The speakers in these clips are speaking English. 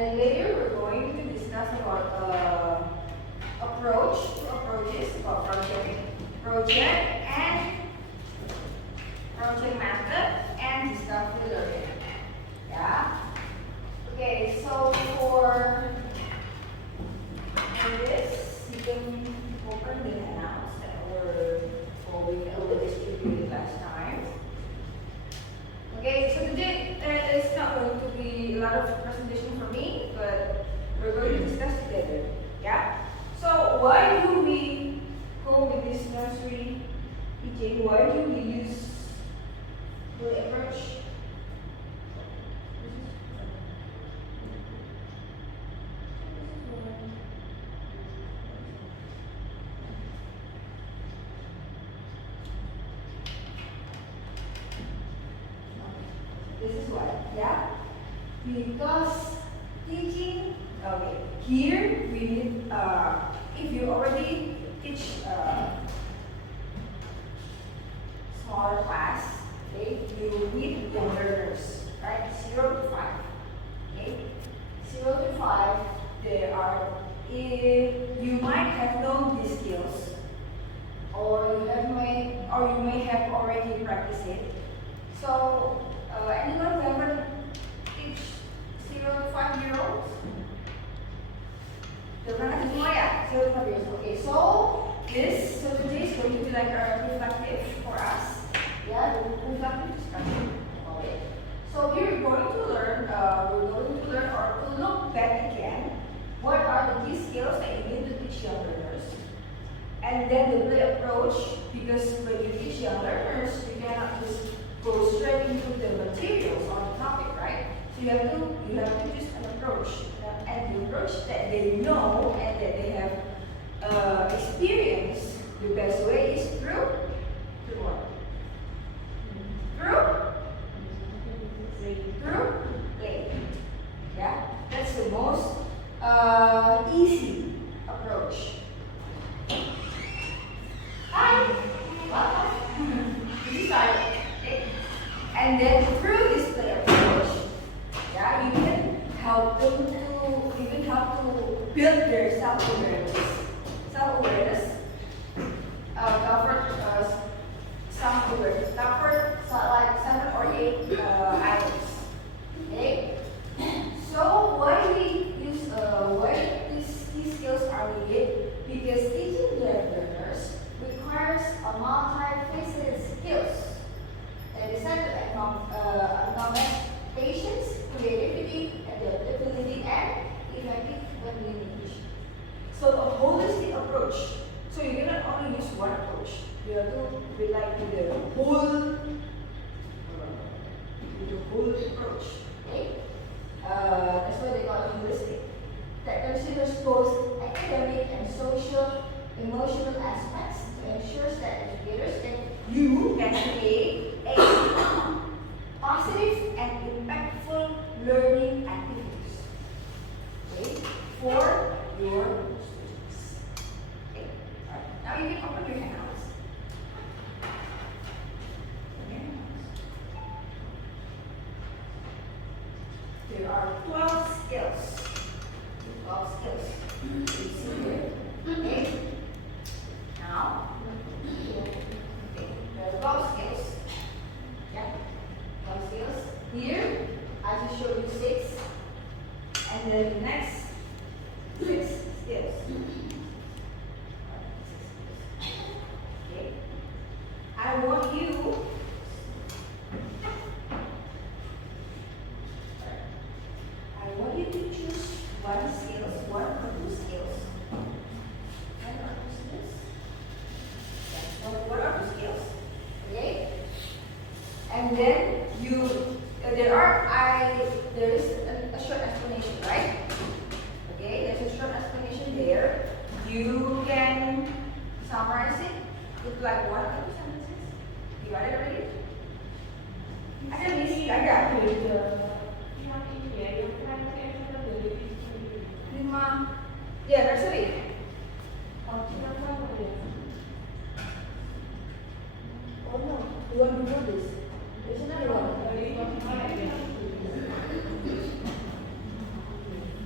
then later we're going to discuss about two approaches about project method and discovery learning. Yeah. Okay, so for this, you can open the handouts we distributed last time. Okay, so today it's not going to be a lot of presentation for me, but we're going to discuss together. Yeah. So why do we go with this nursery teaching? Why do we use the approach? This is why, yeah? Because teaching, okay, here we need, if you already teach smaller class, okay, you need young learners, right? 0 to 5, okay? 0 to 5, you might have known these skills, or you may have already practiced it. So, anyone who ever teach 0 to 5-year-olds? Yeah, 0 to 5 years. Okay, so today is going to be like a reflective for us. Yeah, reflective discussion. Okay. So here we're going to learn or to look back again. What are the key skills that you need to teach young learners? And then the play approach, because when you teach young learners, you cannot just go straight into the materials on the topic, right? So you have to use an approach, and the approach that they know and that they have experienced. The best way is through what? Through play. Yeah, that's the most easy approach. Hi, welcome. This is silent. And then through this play approach, yeah, you can help them to build their self-awareness. Self-awareness covered like 7 or 8 items. Okay. So why these skills are needed? Because teaching learners requires a multi-faceted skills. That is centered on patience, creativity, adaptability, and effective communication. So a holistic approach. So you cannot only use one approach. You have to rely on the whole approach. Okay? That's why they call it holistic. That considers both academic and social, emotional aspects to ensure that educators can create a positive and impactful learning activities, okay, for your students. Okay. All right. Now you can open your handouts. There are 12 skills. 12 skills. You see here. Okay. Now, okay, there are 12 skills. Yeah. 12 skills. Here, I just showed you 6. And then the next 6 skills. Okay. I want you to choose one or 2 skills. What are 2 skills? Okay? And then there is a short explanation, right? Okay, there's a short explanation there. You can summarize it with like 1 or 2 sentences. You got it already? Ada. Yeah, nursery. Oh no, you want to do this? There's another one.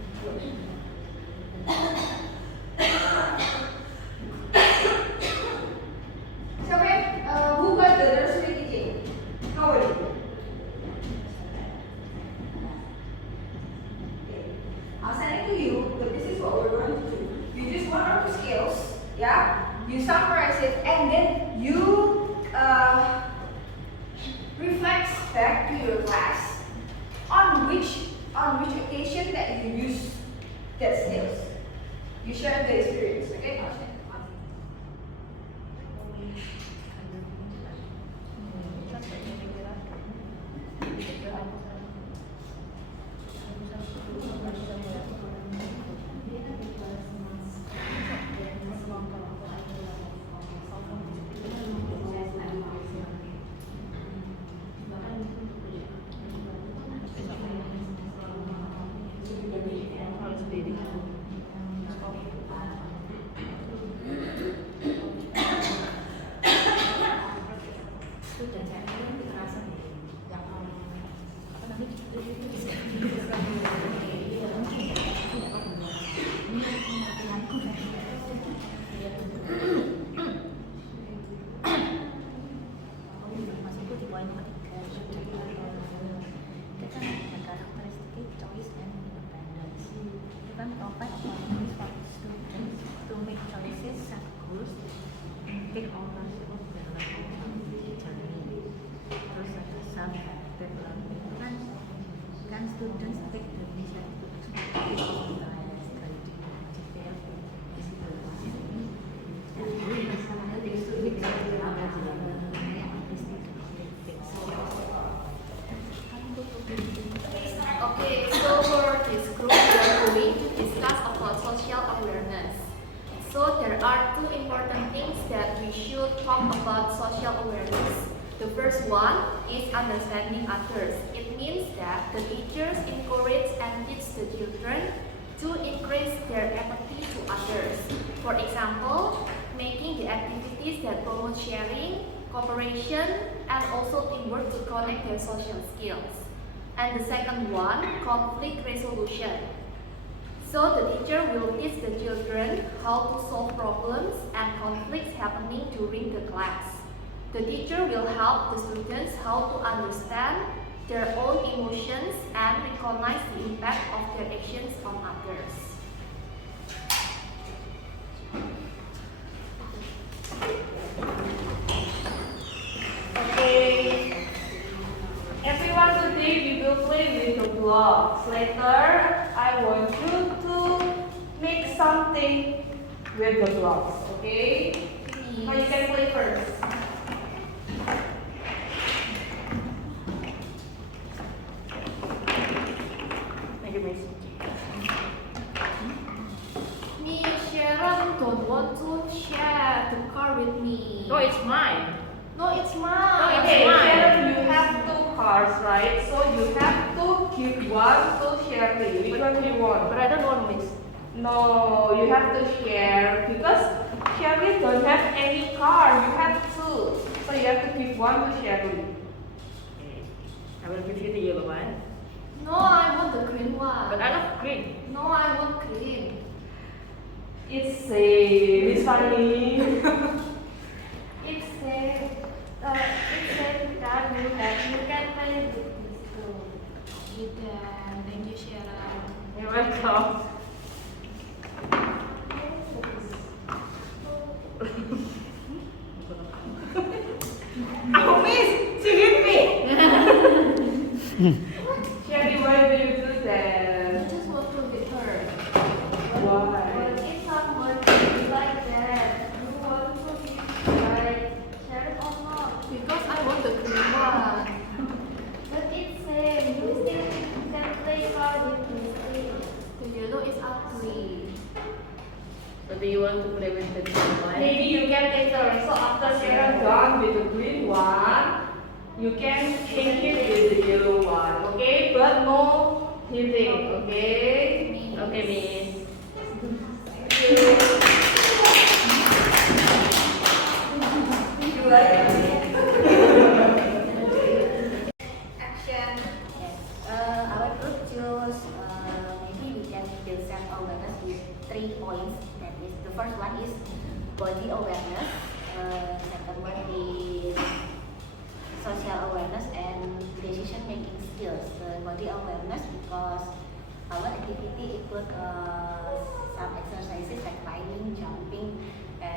Yeah, you summarize it, and then you reflect back to your class on which occasion that you use that skills. You share the experience, okay? Students take the initiative Okay, so for this group, we are going to discuss about social awareness. So there are two important things that we should talk about social awareness. The first one is understanding others. It means that the teachers encourage and teach the children to increase their empathy to others. For example, making the activities that promote sharing, cooperation, and also teamwork to connect their social skills. And the second one, conflict resolution. So the teacher will teach the children how to solve problems and conflicts happening during the class. The teacher will help the students how to understand their own emotions and recognize the impact of their actions on others. Okay, everyone, today we will play with the blocks. Later, I want you to make something with the blocks, okay? Now you can play first. Thank you, Miss. Me, Sharon, don't want to share the car with me. No, it's mine. No, it's mine. Okay, Sharon, you have 2 cars, right? So you have to give one to Shirley. Which one do you want? But I don't want Miss. No, you have to share because Shirley don't have any car. You have 2, so you have to give one to Shirley. I will give you the yellow one. No, I want the green one. But I love green. No, I want green. It's safe. It's funny. It's safe. It's safe that you can play with this too. Yeah, thank you, Sharon. You're welcome. Oh, Miss, she hit me. Shirley, why do you do I that? just want to hit her. Why? But if someone is like that, you want to be like Sharon or not? Because I want the green one. But it's same. You still can play card with me. The yellow is ugly. So do you want to play with the green one? Maybe you can take turn. So after Sharon done with the green one, you can change it with the yellow one. Okay? But no hitting. Okay? Okay, Miss. You like it? Action. Yes. Our group chose maybe we can build self-awareness with 3 points. That is, the first one is body awareness. Second one is social awareness and decision-making skills. Body awareness because our activity include some exercises like climbing, jumping, and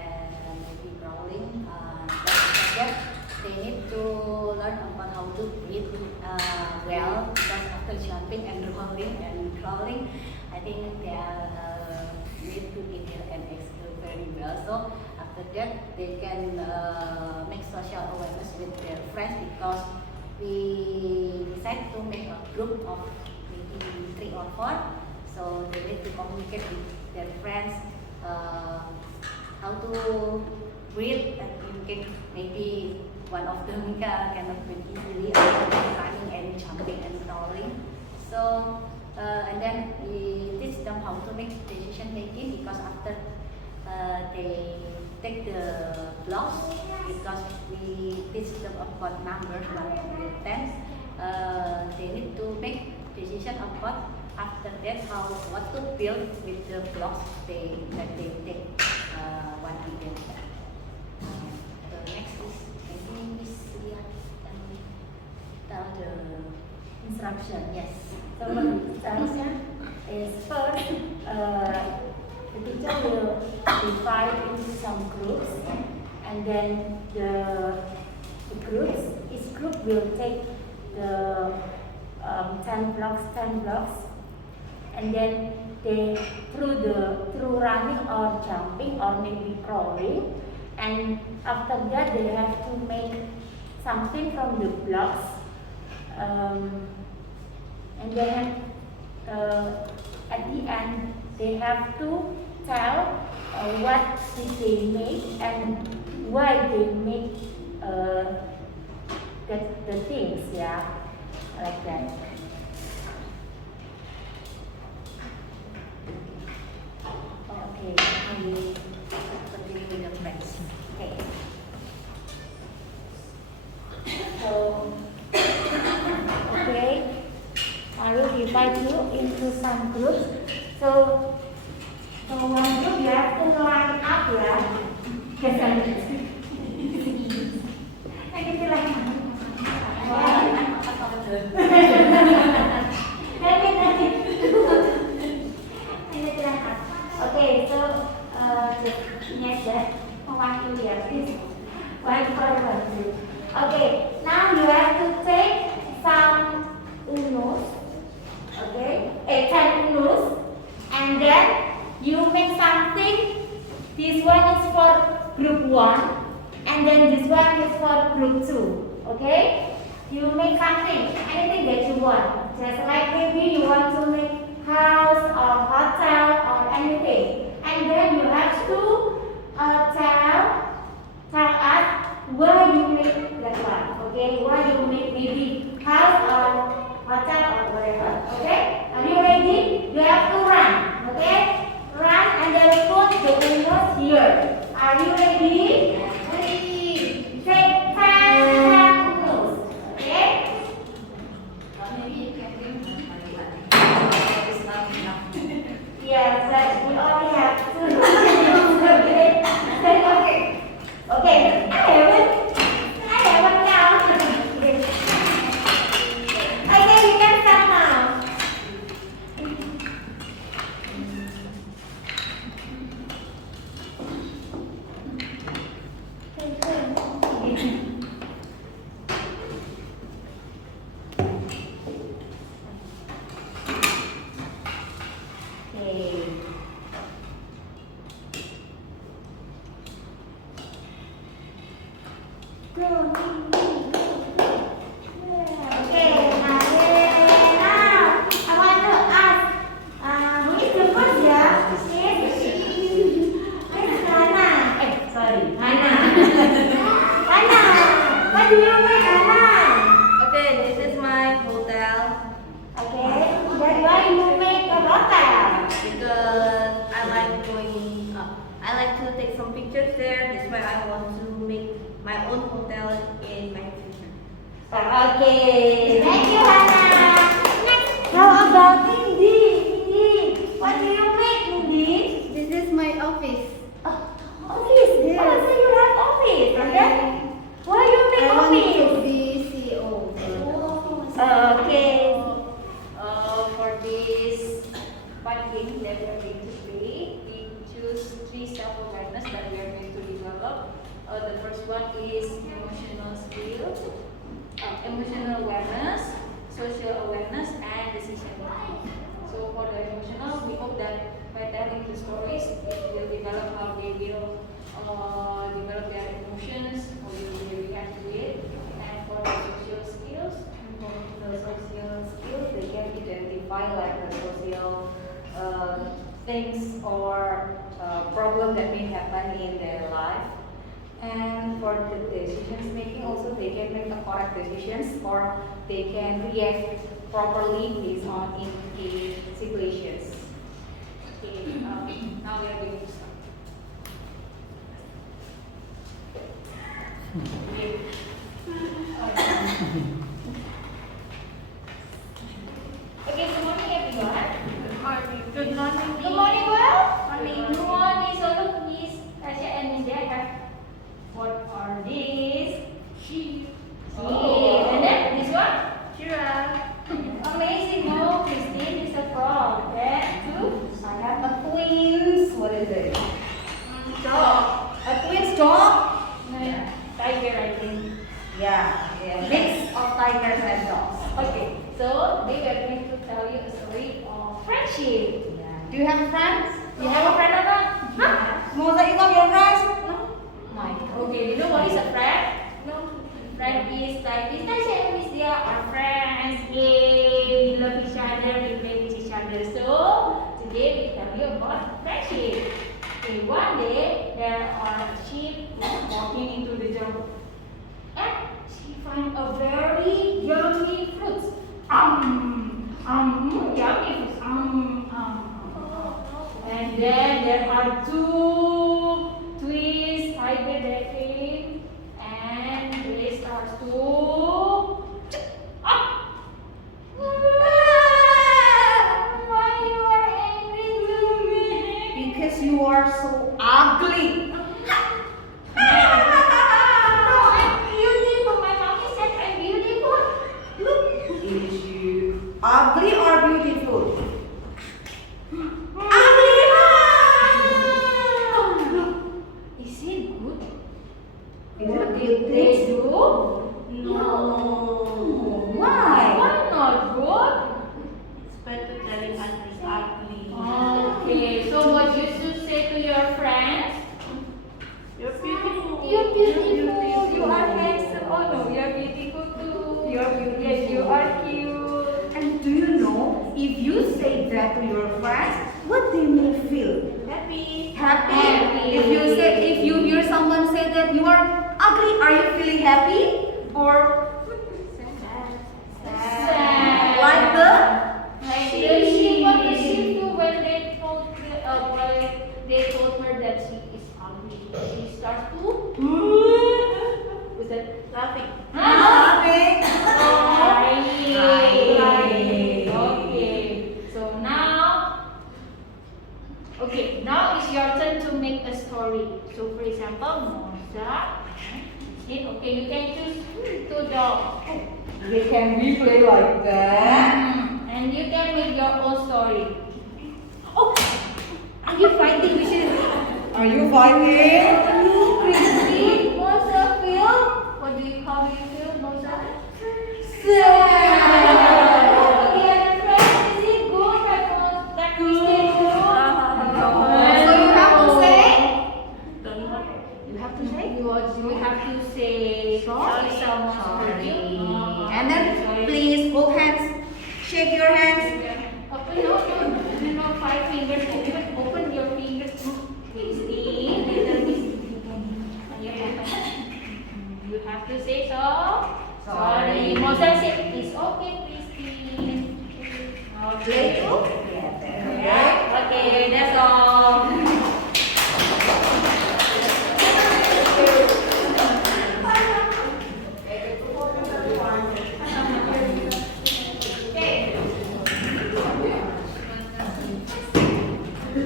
learn about how to breathe well, because after jumping and rolling and crawling, I think they need to inhale and exhale very well. So after that, they can make social awareness with their friends, because we decide to make a group of maybe 3 or 4. So they need to communicate with their friends how to breathe and communicate. Maybe one of them cannot breathe easily after running and jumping and crawling. So and then we teach them how to make decision making, because after they take the blocks, because we teach them about numbers 1 to 10, they need to make decision about after that what to build with the blocks that they take 1 to 10. The next is maybe Miss Lia can tell the instruction. Yes. So the instruction is first, the teacher will divide into some groups, and then each group will take the 10 blocks, and then they through running or jumping or maybe crawling, and after that they have to make something from the blocks, and then at the end they have to tell what did they make and why they make the things, yeah, like that. Okay, we continue with the friends. Okay. So, okay, I will divide you into some groups. So one group you have to line up, yeah. Okay, so ini aja mewakili ya, please. One for one group. Okay, now you have to take some unus, okay, 10 unus, and then you make something. This one is for group 1, and then this one is for group 2, okay? You make something, anything that you want. Just like maybe you want to make house or hotel or anything. And then you have to tell us where you make that one, okay? Where you make maybe house or hotel or whatever, okay? Are you ready? You have to run, okay? Run and then put the windows here. Are you ready? Ready. Take 10 windows, okay? Yes, but we only have 2. Okay. Okay. I haven't counted. Okay, you can start now. Okay, thank you, Hannah. Next, how about Mindy? What do you make, Mindy? This is my office. Office. Yes. Oh, so you have office. And then, why you make I want to office? be CEO. Okay. For this one game that we are going to play, we choose 3 self-awareness that we are going to develop. The first one is emotional skill, emotional awareness, social awareness, and decision making. So for the emotional, we hope that by telling the stories, it will develop how they will develop their emotions, how they will react to it. And for the social skills, they can identify like the social things or problem that may happen in their life. And for the decisions making, also they can make the correct decisions or they can react properly based on in situations. Okay, now we are going to start. Okay. Okay, good morning everyone. Good morning. Good morning. Good morning, well. Morning. Good morning. So look, Miss Tasha and Miss Dea have what are these? Sheep. Oh. And then this one? Giraffe. Amazing. No, Christine is a frog. Then two. I have a twins. What is it? Dog. A twins dog? No, tiger, I think. Yeah, mix of tigers and dogs. Okay, so they are going to tell you a story of friendship. Do you have friends? You have a friend or not? Huh? Moza, you have your friends? No. No. Okay, you know what is a friend? No. Friend is like this. Tasha and Miss Dia are friends. Yay, we love each other, we play with each other. So today we tell you about friendship. Okay, one day there are sheep walking into the jungle. And she find a very yummy fruit. Yummy fruit. And then there are two twins tiger that came and they start to why you are angry with me? Because you are so ugly. Ugly or beautiful? Ugly! Is it good? What did they do? No. Why? Why not good? It's better telling ugly. Okay, so what you should say to your friends? You're beautiful. You're beautiful. You are handsome. Oh no, you're beautiful too. You're beautiful. Yes, you are cute. And do you know, if you say that to your friends, what they may feel? Happy. Happy. If you hear someone say that you are ugly, are you feeling happy or sad? Like the sheep. What the sheep do when they told her that she is ugly? She starts to was that Laughing. laughing? Crying. Okay. So now it's your turn to make a story. So for example, Moza. Okay, you can choose two dogs. They can be play like that. And you can make your own story. Oh, are you fighting? Are you fighting? Christine, Moza feel? How do you feel, Moza? Sad. Okay, and friends, is it good that Christine do? So you have to say? You have to say? You have to say sorry. Someone hurt you. And then please hold hands. Shake your hands. No, 5 fingers. Open your fingers. Christine, little Christine. You have to say so. Sorry. Moza said it's okay, Christine. Okay. Okay, that's all.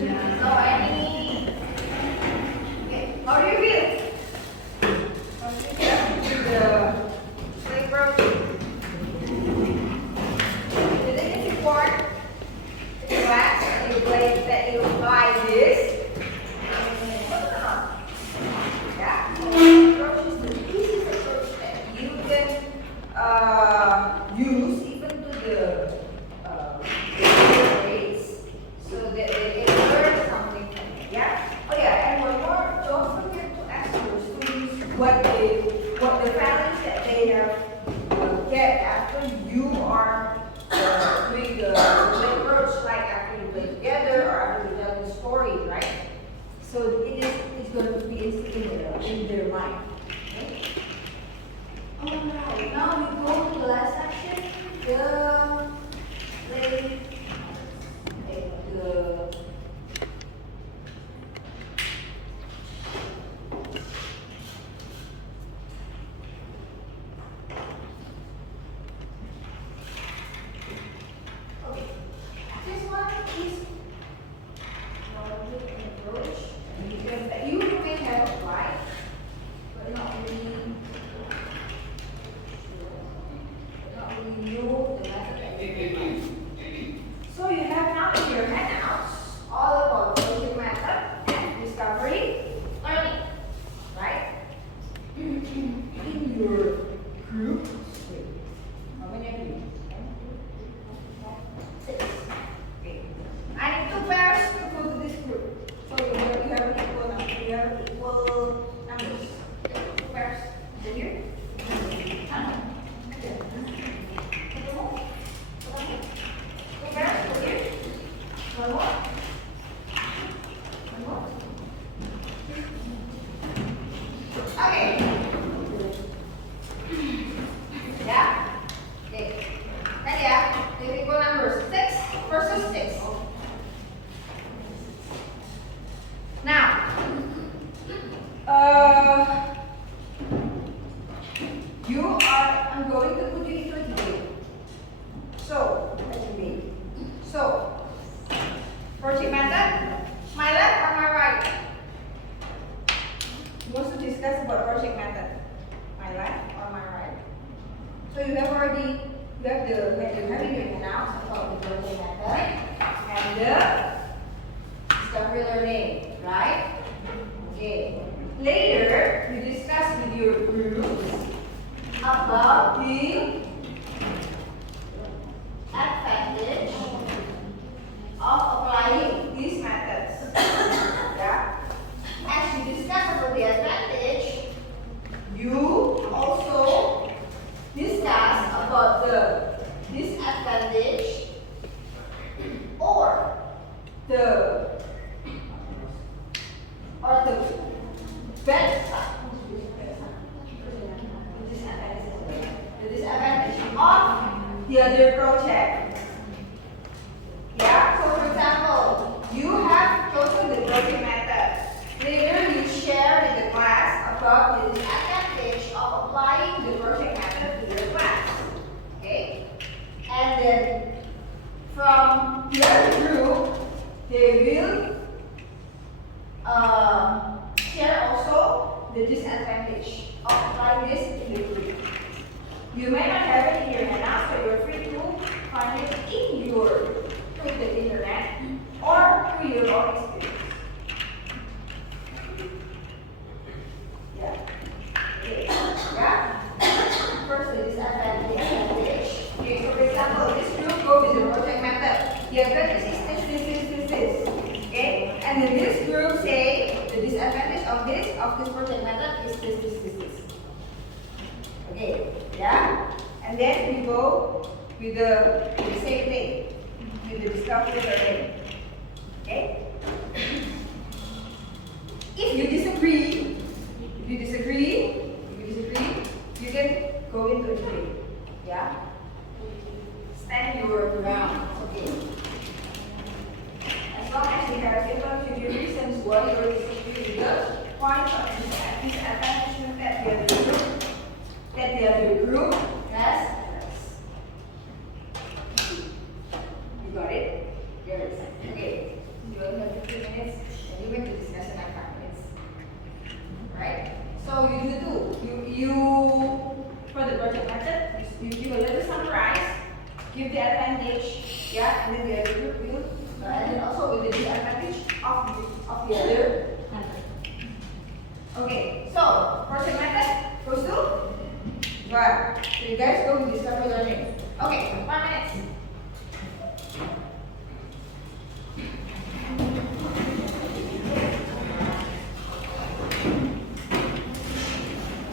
what the values that they have get after you are doing the play approach, like after you play together or after you tell the story, right? So it's going to be instilled in their mind. Okay? Alright, now we go to the last section, the play. This one is conduit and approach. You may have applied, but not really know the method that you apply. So you have now in your handouts all about project method and discovery learning, right? In your group, how many of you? 6. Okay. I need 2 pairs to go to this group. So you have an equal number. You have equal numbers. 2 pairs. Is it here? One more? One more? Okay. Yeah? Okay. Kan ya? With equal numbers. 6 versus 6. Now, I'm going to put you into a debate. So, a debate. So, project method, my left or my right? Who wants to discuss about project method? My left or my right? So you have already, when you're having your announcement about the project method and the discovery learning, right? Okay. Later, you discuss with your groups about the advantage of applying these methods. Yeah. As you discuss about the advantage, you also discuss about the disadvantage or the bad side. The disadvantage of the other project. Yeah, so for example, you have chosen the project method. Later, you share with the class about the disadvantage of applying the project method to your class. Okay? And then, from the other group, they will share also the disadvantage of applying this in the group. You may not have it in your handout, so you're free to find it in your through the internet or through your own experience. Yeah. Okay. Yeah. First, the disadvantage. Okay. So, for example, this group go with the project method. The advantage is this. Okay. And then this group say the disadvantage of this project method is this. Okay. Yeah. And then we go with the same thing. With the discovery learning. Okay? If you disagree, you can go into a debate. Yeah? Stand your ground. Okay. As long as you have given to your reasons why you're disagreeing with the point of disadvantage that the other group has. You got it? Yes. Okay. You only have 15 minutes and you make the discussion at 5 minutes. Right? So you for the project method, you give a little summarize, give the advantage, yeah, and then the other group will, and then also with the disadvantage of the other method. Okay, so project method goes to 1. So you guys go with discovery learning. Okay, 5 minutes.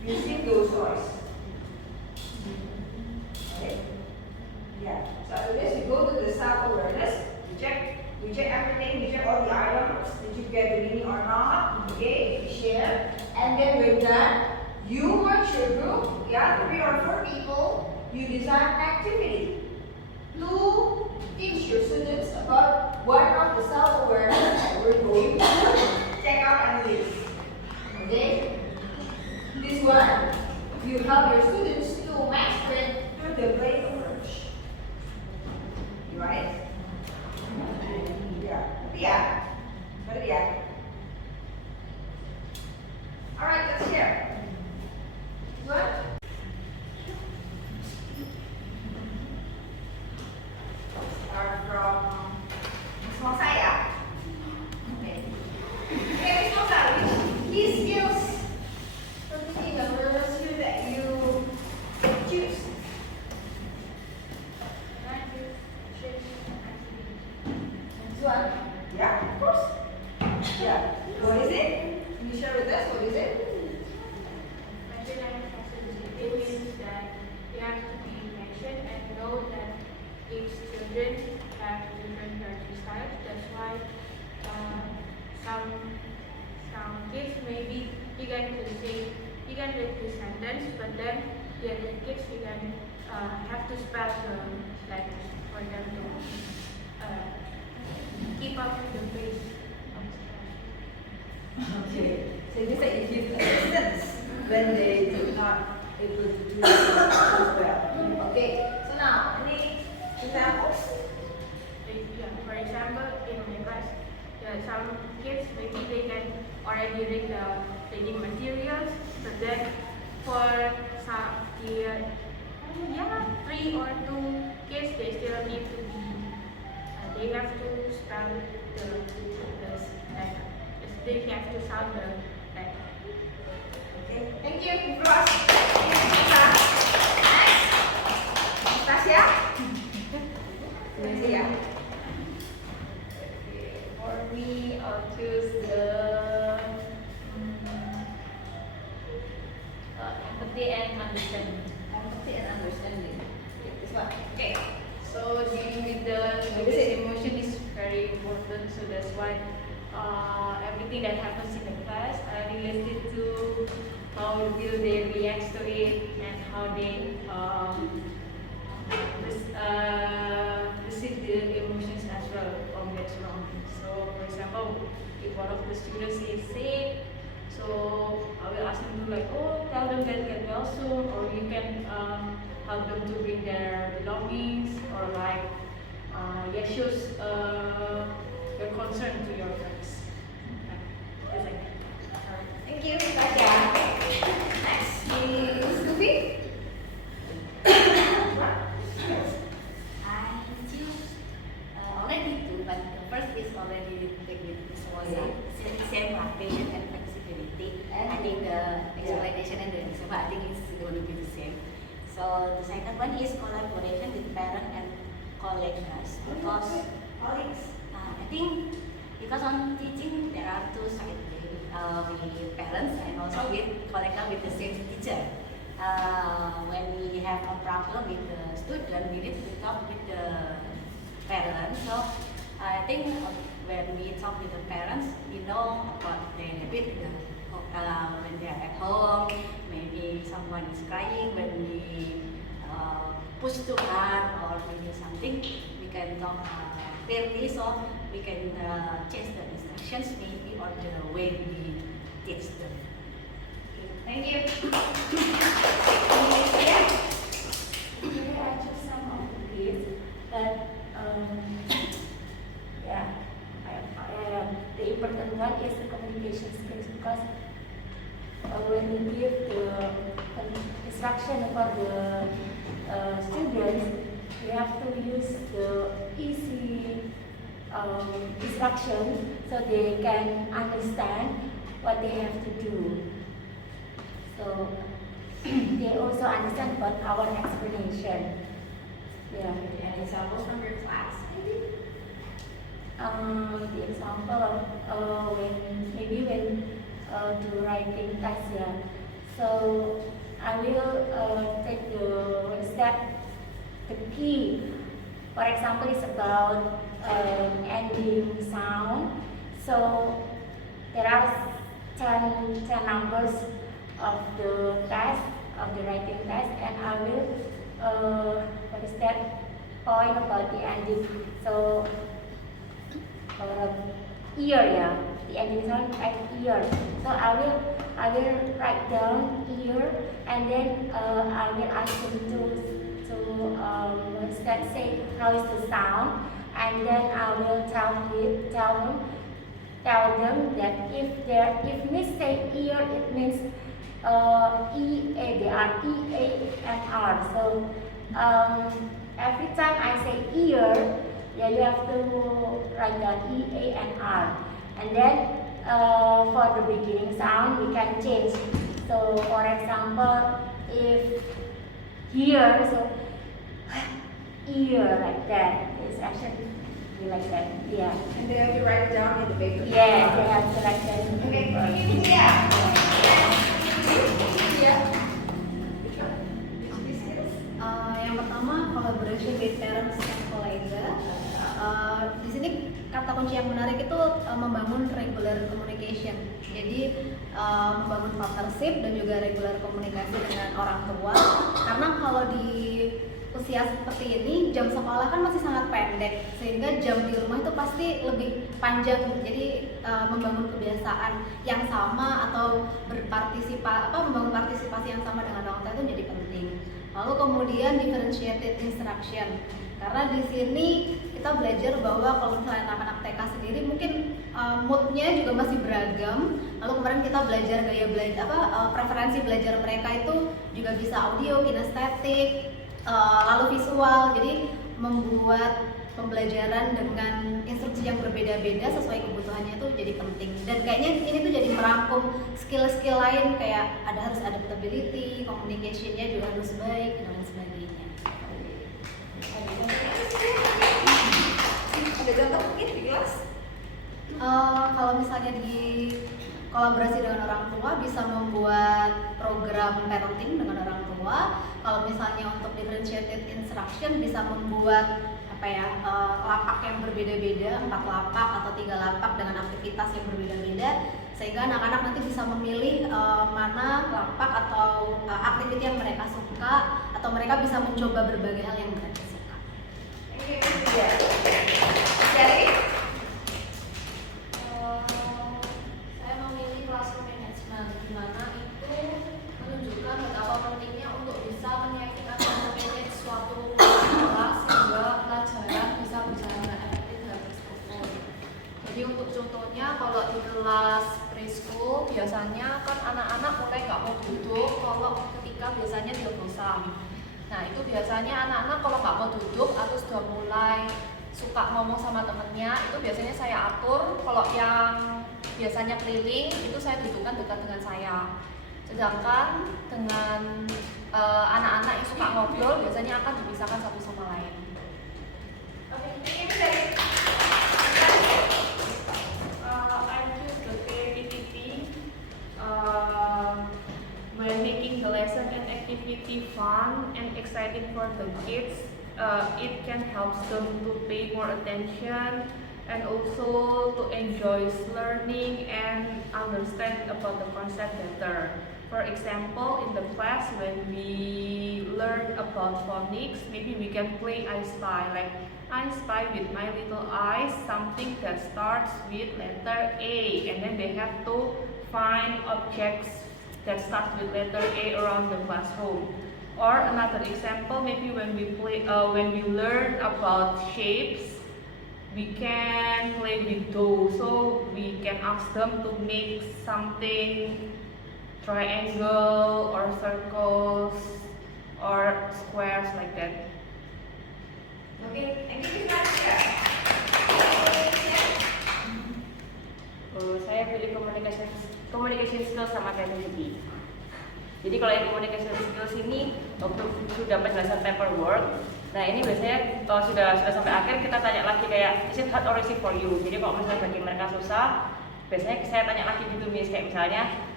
using those toys. Okay? Yeah. So after this, you go to the self-awareness. You check everything. You check all the items. Did you get the meaning or not? Okay. You share. And then with that, you merge your group. Yeah, 3 or 4 people. You design an activity to teach your students about one of the self-awareness that we're going to check out and list. Okay? This one, you help your students to master it through the play approach. You right? Yeah. Yeah. But yeah. Alright, let's hear. What? Start from Miss Mosa, yeah? Okay. Okay, Miss Mosa, which key skills for teaching a nursery that you choose? This one? Yeah, of course. Yeah. What is it? Can you share with us? What is it? It means that you have to be patient and know that each children have different learning styles. That's why some kids maybe you can read the sentence, but then the other kids you can have to spell the letters for them to keep up with the pace of the class. Okay. So you say you give assistance when they do not able to do it as well. Okay. So now, any examples? Yeah, for example, in my class, some kids maybe they can already read the reading materials, but then for some the 3 or 2 kids they still need to be they have to spell the letter. They have to sound the letter. Okay. Thank you. Next. Tasya? Tasya. For me, I'll choose the empathy and understanding. Empathy and understanding. Okay, this one. Okay. So dealing with the emotion is very important. So that's why everything that happens in the class, I relate it to how will they react to it and how they receive the emotions as well from their surroundings. So, for example, if one of the students is sick, so I will ask them to tell them that get well soon, or you can help them to bring their belongings, or shows your concern to your friends. Just like that. Thank you, Tasya. Next is Luffy. I choose already 2, but the first is already taken with Miss Mosa. Same patient and flexibility. I think the explanation and the example, I think it's going to be the same. So the second one is collaboration with parent and colleagues, because I think because on teaching there are 2 sides, with parents and also with colleagues with the same teacher. When we have a problem with the student, we need to talk with the parents. So I think when we talk with the parents, we know about their habit. When they are at home, maybe someone is crying, when we push too hard or maybe something, we can talk clearly, so we can change the instructions maybe or the way we teach them. Thank you. Maybe I choose some of the kids that the important one is the communication skills, because when we give the instruction for the students, we have to use the easy instruction so they can understand what they have to do. So they also understand about our explanation. Yeah. And examples from your class, maybe? The example of when to writing text, yeah. So I will take the step, the key. For example, it's about ending sound. So there are 10 numbers of the test, of the writing test, and I will what is that, point about the ending. So ear, yeah, the ending sound like ear. So I will write down ear, and then I will ask them to what's that, say how is the sound, and then I will tell them that if we say ear, it means E-A, they are E-A and R. So every time I say ear, yeah, you have to write down E-A and R. And then for the beginning sound, we can change. So for example, if here, so ear like that, it's actually like that, yeah. And they have to write it down in the paper. Yeah, they have to write that in the Okay, paper. Yang pertama, collaboration with parents and colleagues. Di sini kata kunci yang menarik itu membangun regular communication. Jadi membangun partnership dan juga regular komunikasi dengan orang tua. Karena kalau di usia seperti ini, jam sekolah kan masih sangat pendek, sehingga jam di rumah itu pasti lebih panjang. Jadi membangun kebiasaan yang sama atau membangun partisipasi yang sama dengan orang tua itu jadi penting. Lalu kemudian differentiated instruction, karena di sini kita belajar bahwa kalau misalnya anak-anak TK sendiri mungkin moodnya juga masih beragam. Lalu kemarin kita belajar gaya belajar preferensi belajar mereka itu juga bisa audio, kinestetik, lalu visual. Jadi membuat pembelajaran dengan instruksi yang berbeda-beda sesuai kebutuhannya itu jadi penting. Dan kayaknya ini tuh jadi merangkum skill-skill lain, kayak harus adaptability, communication-nya juga harus baik dan lain sebagainya. Ada contoh mungkin di kelas? Kalau misalnya di kolaborasi dengan orang tua bisa membuat program parenting dengan orang tua. Kalau misalnya untuk differentiated instruction bisa membuat lapak yang berbeda-beda, 4 lapak atau 3 lapak dengan aktivitas yang berbeda-beda, sehingga anak-anak nanti bisa memilih mana lapak atau aktiviti yang mereka suka, atau mereka bisa mencoba berbagai hal yang mereka suka. Jadi Saya memilih classroom management, di mana itu menunjukkan betapa pentingnya untuk bisa menyaking atau memanage suatu kelas sehingga pelajaran bisa berjalan dengan efektif dan terstruktur. Jadi untuk contohnya, kalau di kelas preschool biasanya kan anak-anak mulai nggak mau duduk kalau ketika biasanya dia bosan. Nah itu biasanya anak-anak kalau nggak mau duduk atau sudah mulai suka ngomong sama temennya, itu biasanya saya atur. Kalau yang biasanya keliling itu saya dudukkan dekat dengan saya. Sedangkan dengan anak-anak yang suka ngobrol biasanya akan dipisahkan satu sama lain. I choose the creativity when making the lesson and activity fun and exciting for the kids. It can help them to pay more attention and also to enjoy learning and understand about the concept better. For example, in the class when we learn about phonics, maybe we can play I Spy, like I spy with my little eyes something that starts with letter A, and then they have to find objects that start with letter A around the classroom. Or another example, maybe when we learn about shapes, we can play with those. So we can ask them to make something triangle or circles or squares like that. Okay, thank you very much. Saya pilih communication skills sama creativity. Jadi kalau yang communication skills ini waktu sudah penjelasan paperwork, nah ini biasanya kalau sudah sampai akhir kita tanya lagi kayak is it hard or easy for you. Jadi kalau misalnya bagi mereka susah, biasanya saya tanya lagi gitu, kayak misalnya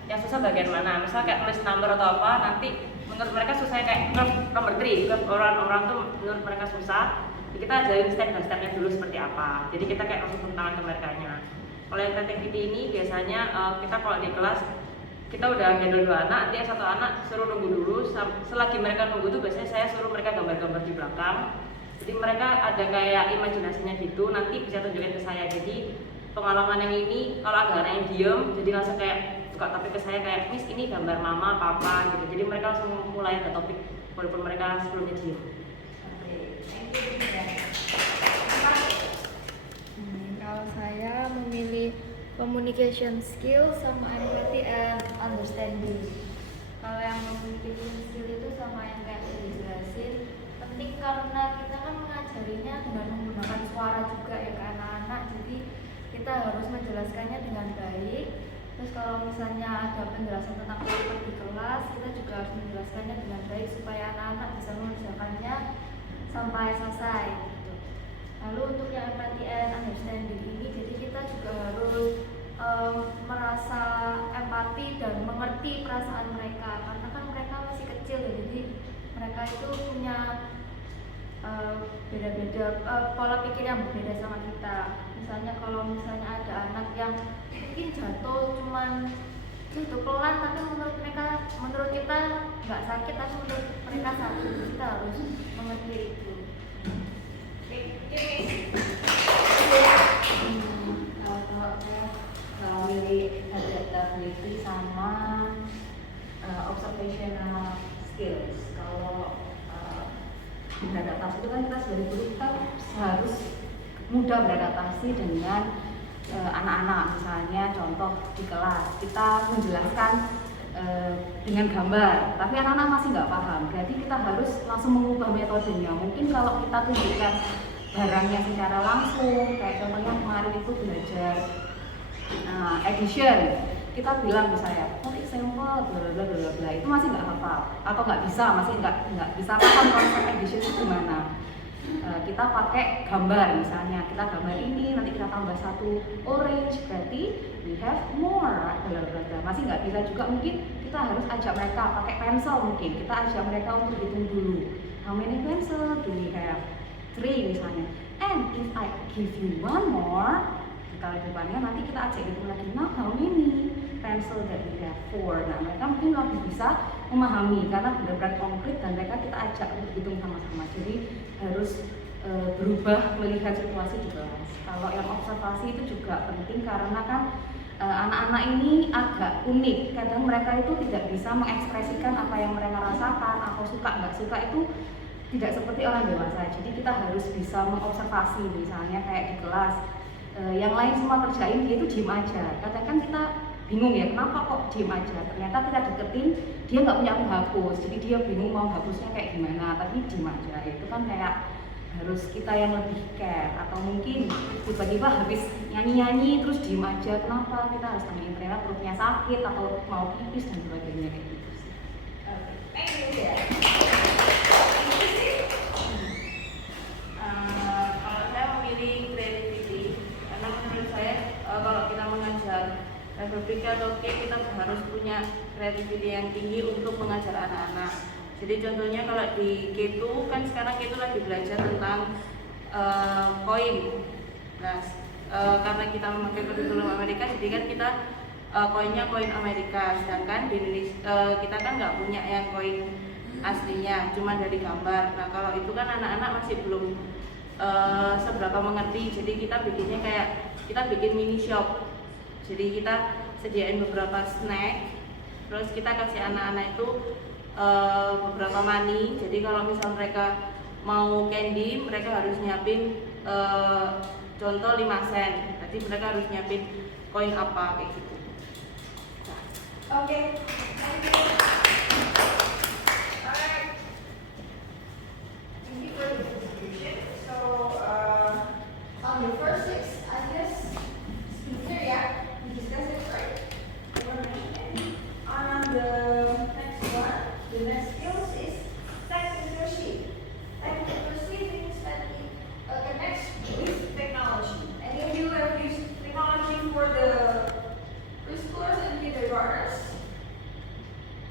yang susah bagian mana. Misal kayak tulis number atau apa, nanti menurut mereka susah kayak nomor 3, orang tuh menurut mereka susah. Jadi kita ajarin step by stepnya dulu seperti apa. Jadi kita kayak langsung tantangan ke mereka-nya. Kalau yang creativity ini biasanya kita kalau di kelas kita udah handle 2 anak, nanti yang 1 anak suruh nunggu dulu. Selagi mereka nunggu tuh biasanya saya suruh mereka gambar-gambar di belakang. Jadi mereka ada kayak imajinasinya gitu, nanti bisa tunjukin ke saya. Jadi pengalaman yang ini kalau agak yang diem, jadi langsung kayak buka topik ke saya kayak, Miss ini gambar mama, papa gitu. Jadi mereka langsung mulai ada topik walaupun mereka sebelumnya diem. Kalau saya memilih communication skill sama empathy and understanding. Kalau yang communication skill itu sama yang kayak tadi dijelasin, penting karena kita kan mengajarinya dengan menggunakan suara juga ya ke anak-anak, jadi kita harus menjelaskannya dengan baik. Terus kalau misalnya ada penjelasan tentang kultur di kelas, kita juga harus menjelaskannya dengan baik supaya anak-anak bisa mengerjakannya sampai selesai gitu. Lalu untuk yang empathy and understanding ini, jadi kita juga harus merasa empati dan mengerti perasaan mereka, karena kan mereka masih kecil ya, jadi mereka itu punya beda-beda pola pikir yang berbeda sama kita. Misalnya kalau misalnya ada anak yang mungkin jatuh pelan, tapi menurut kita nggak sakit, tapi menurut mereka sakit. Kita harus mengerti itu. Kalau saya milih adaptability sama observational skills. Kalau beradaptasi itu kan kita sebagai guru kita harus mudah beradaptasi dengan anak-anak. Misalnya contoh di kelas kita menjelaskan dengan gambar, tapi anak-anak masih nggak paham, berarti kita harus langsung mengubah metodenya. Mungkin kalau kita tunjukkan barangnya secara langsung, kayak contohnya kemarin itu belajar addition, kita bilang misalnya, for example, bla bla bla bla, itu masih nggak hafal atau masih nggak bisa paham konsep addition itu gimana. Kita pakai gambar, misalnya kita gambar ini, nanti kita tambah 1 orange, berarti we have more, bla bla bla. Masih nggak bisa juga, mungkin kita harus ajak mereka pakai pensel, mungkin kita ajak mereka untuk hitung dulu, how many pencil do we have, 3 misalnya, and if I give you 1 more, kalau depannya nanti kita ajak hitung lagi, now how many pencil that we have, 4. Nah mereka mungkin lebih bisa memahami karena benar-benar konkret dan mereka kita ajak untuk hitung sama-sama. Jadi harus berubah melihat situasi di kelas. Kalau yang observasi itu juga penting karena kan anak-anak ini agak unik. Kadang mereka itu tidak bisa mengekspresikan apa yang mereka rasakan atau suka nggak suka itu tidak seperti orang dewasa. Jadi kita harus bisa mengobservasi, misalnya kayak di kelas yang lain semua kerjain, dia itu diem aja. Kadang kan kita bingung ya, kenapa kok diem aja? Ternyata kita deketin, dia nggak punya penghapus, jadi dia bingung mau hapusnya kayak gimana, tapi diem aja. Itu kan kayak harus kita yang lebih care. Atau mungkin tiba-tiba habis nyanyi-nyanyi terus diem aja, kenapa? Kita harus tanyain ternyata perutnya sakit atau mau pipis dan sebagainya kayak gitu sih. Thank you ya. Kalau saya memilih creativity, karena menurut saya kalau kita mengajar berpikir atau kita harus punya creativity yang tinggi untuk mengajar anak-anak. Jadi contohnya kalau di K2 kan sekarang K2 lagi belajar tentang koin. Nah, karena kita memakai kurikulum Amerika, jadi kan kita koinnya koin Amerika. Sedangkan di Indonesia kita kan nggak punya yang koin aslinya, cuma dari gambar. Nah kalau itu kan anak-anak masih belum seberapa mengerti. Jadi kita bikinnya kayak kita bikin mini shop. Jadi kita sediain beberapa snack, terus kita kasih anak-anak itu beberapa money. Jadi kalau misal mereka mau candy, mereka harus nyiapin contoh 5 sen. Jadi mereka harus nyiapin koin apa kayak gitu. Okay, thank you. Alright. Thank you for the distribution. So, on the first 6, I guess, speaker, yeah, we discussed it, right? You want to mention it? On the next one, the next skills is text literacy. Text literacy means that it connects with technology. Any of you have used technology for the preschoolers and kindergartners?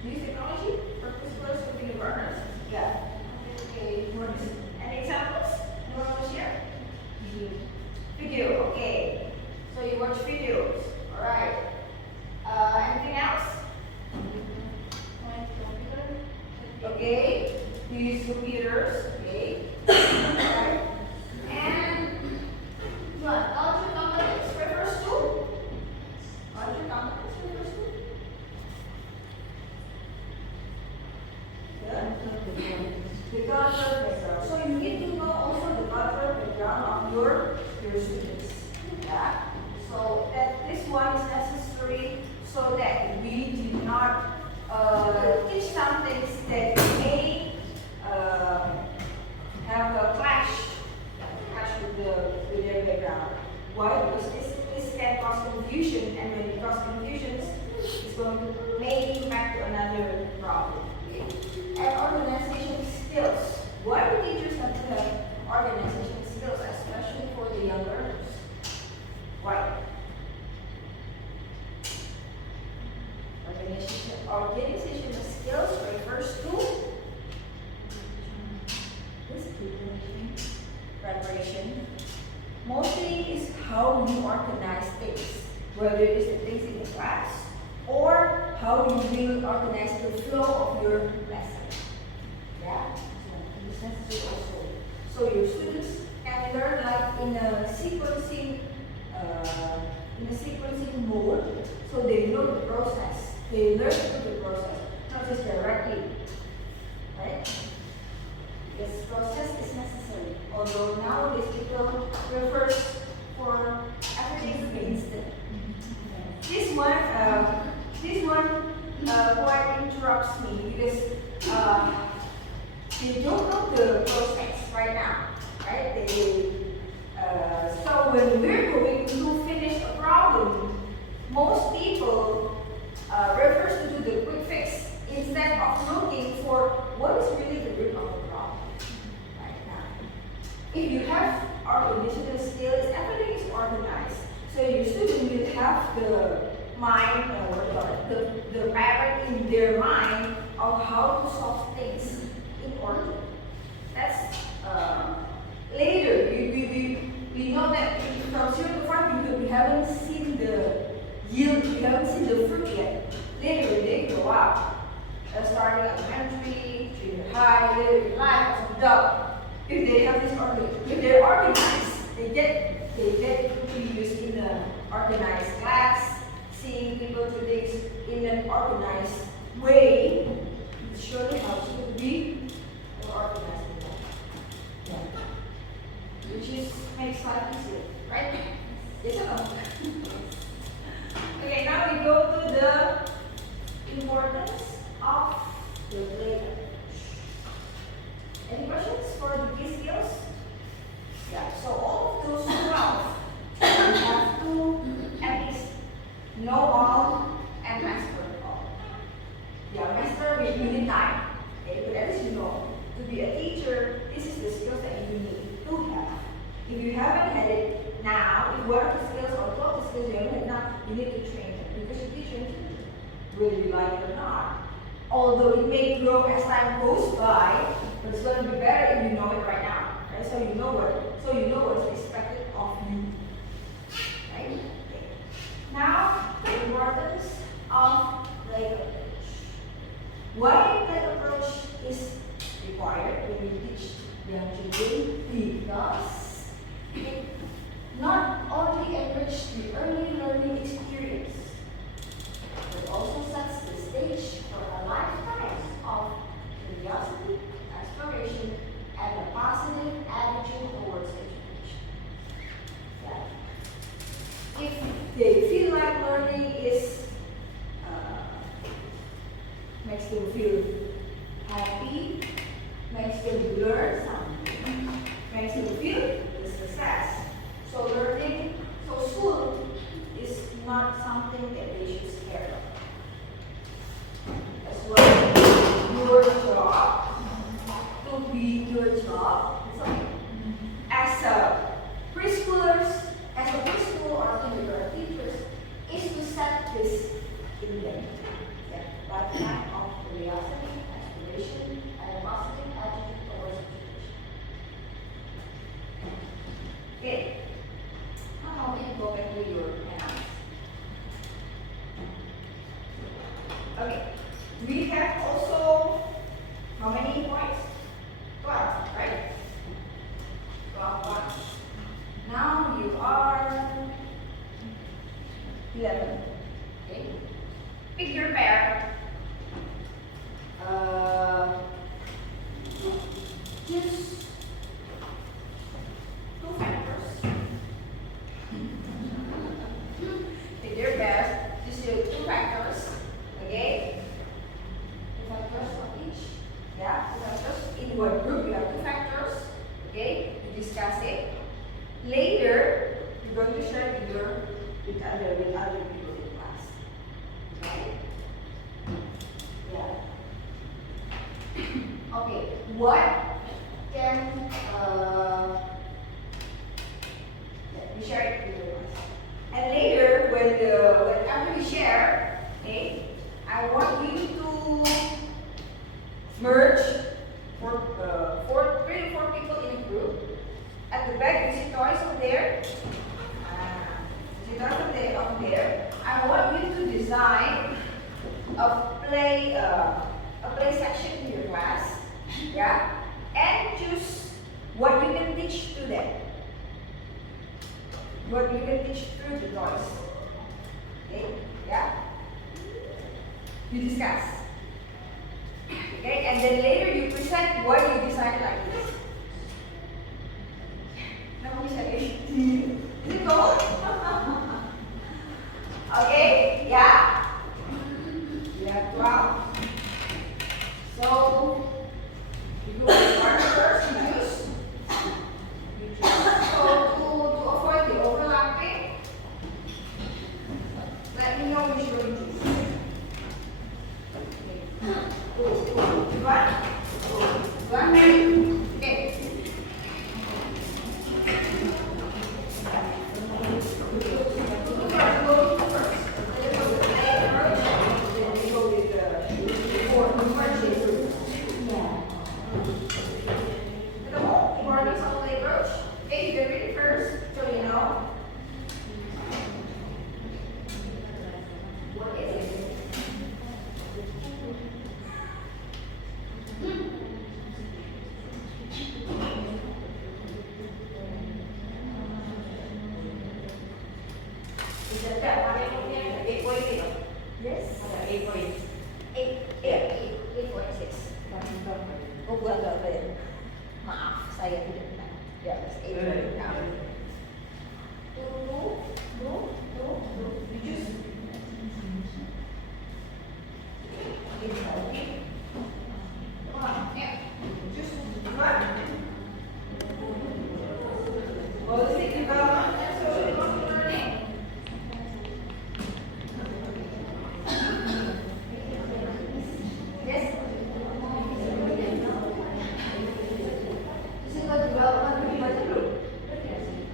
use technology for preschoolers or kindergartners? Yeah. Okay. Any examples? Anyone want to share? Video. Okay. So you watch videos. All right. Anything else? Okay. You use computers. Okay. Alright. And what? Culture competence refers to? Culture competence refers to? The cultural background. So you need to know also the cultural background of your students. Yeah. So that this one is necessary so that we do not teach some things that may have a clash with their background. Why? Because this can cause confusion, and when it causes confusion, it's going to may impact to another problem. Okay? And organization skills. Why do teachers have to have organization skills, especially for the young learners? Why? Organizational skills refers to preparation. Mostly is how you organize things, whether it is the things in the class or how you will organize the flow of your lesson. Yeah, so this necessary also. So your students can learn like in a sequencing mode, so they know the process. They learn through the process, not just directly. Right? This process is necessary. Although nowadays people prefers for everything to be instant. This one quite interrupts me because they don't know the process right now, right? So when we're going to finish a problem, most people refers to do the quick fix instead of looking for what is really the root of the problem right now. If you have organizational skills, everything is organized. So your student will have the mind, the pattern in their mind of how to solve things in order. That's later. We know that from 0 to 5 we haven't seen the yield, we haven't seen the fruit yet. Later when they grow up, starting elementary, junior high, later in life as an adult, if they have this if they're organized, they get to use in an organized class, seeing people do things in an organized way. It surely helps you to be more organized in that. Yeah. Which makes life easier, right? Yes or no? Okay, now we go to the importance of the play. Any questions for the key skills? Yeah, so all of those 12, you have to at least know all and master all. Yeah, master we need time. Okay, but at least you know. To be a teacher, this is the skills that you need to have. If you haven't had it now, if one of the skills or 12 skills you haven't had now, you need to train them because your teacher, whether you like it or not. Although it may grow as time goes by, but it's going to be better if you know it right now. Right? So you know what's expected of you. Right? Okay. Now, the importance of play approach. Why play approach is required when you teach young children? Because it not only enriches the early learning experience, but also sets the stage for a lifetime of curiosity, exploration, and a positive attitude towards education. Yeah. If they feel like learning is makes them feel happy, makes them learn something, makes them feel the success. So learning, so school is not something that they should scare of. As well, your job to be your job. So, as a preschoolers, as a preschool or kindergarten teachers, is to set this in them. Yeah, lifetime of curiosity, exploration, and a positive attitude towards education. Okay. Now we go back to your hands. Okay. We have also how many points? 12, right? 12 points. Now you are 11. Okay. Pick your pair. Choose 2 factors. Pick your pairs. Choose your 2 factors. Okay. 2 factors of each. Yeah, 2 factors. In one group, you have 2 factors. Okay. You discuss it. Later, you're going to share with other people in class. Okay. Yeah. Okay, what can we share it with the class? And later, whenever we share, okay, I want you to merge for 3 to 4 people in a group. At the back, you see toys over there. You see toys over there. I want you to design a play section in your class, yeah, and choose what you can teach to them, what you can teach through the toys. Okay, yeah. You discuss. Okay, and then later you present what you designed like this. Now we say, is it gold? Okay, yeah. You have 12. So, you go with one first, you choose. So, to avoid the overlapping, let me know which one you choose. One, okay. Yes. Ada 8 points. 8.6. Oh, bukan enggak ya. Maaf, saya tidak benar. Ya, 8. Tuh. You choose. Okay. Come on, yeah. Choose one. Holistic development and social emotional learning. Yes. Physical development dibaca belum?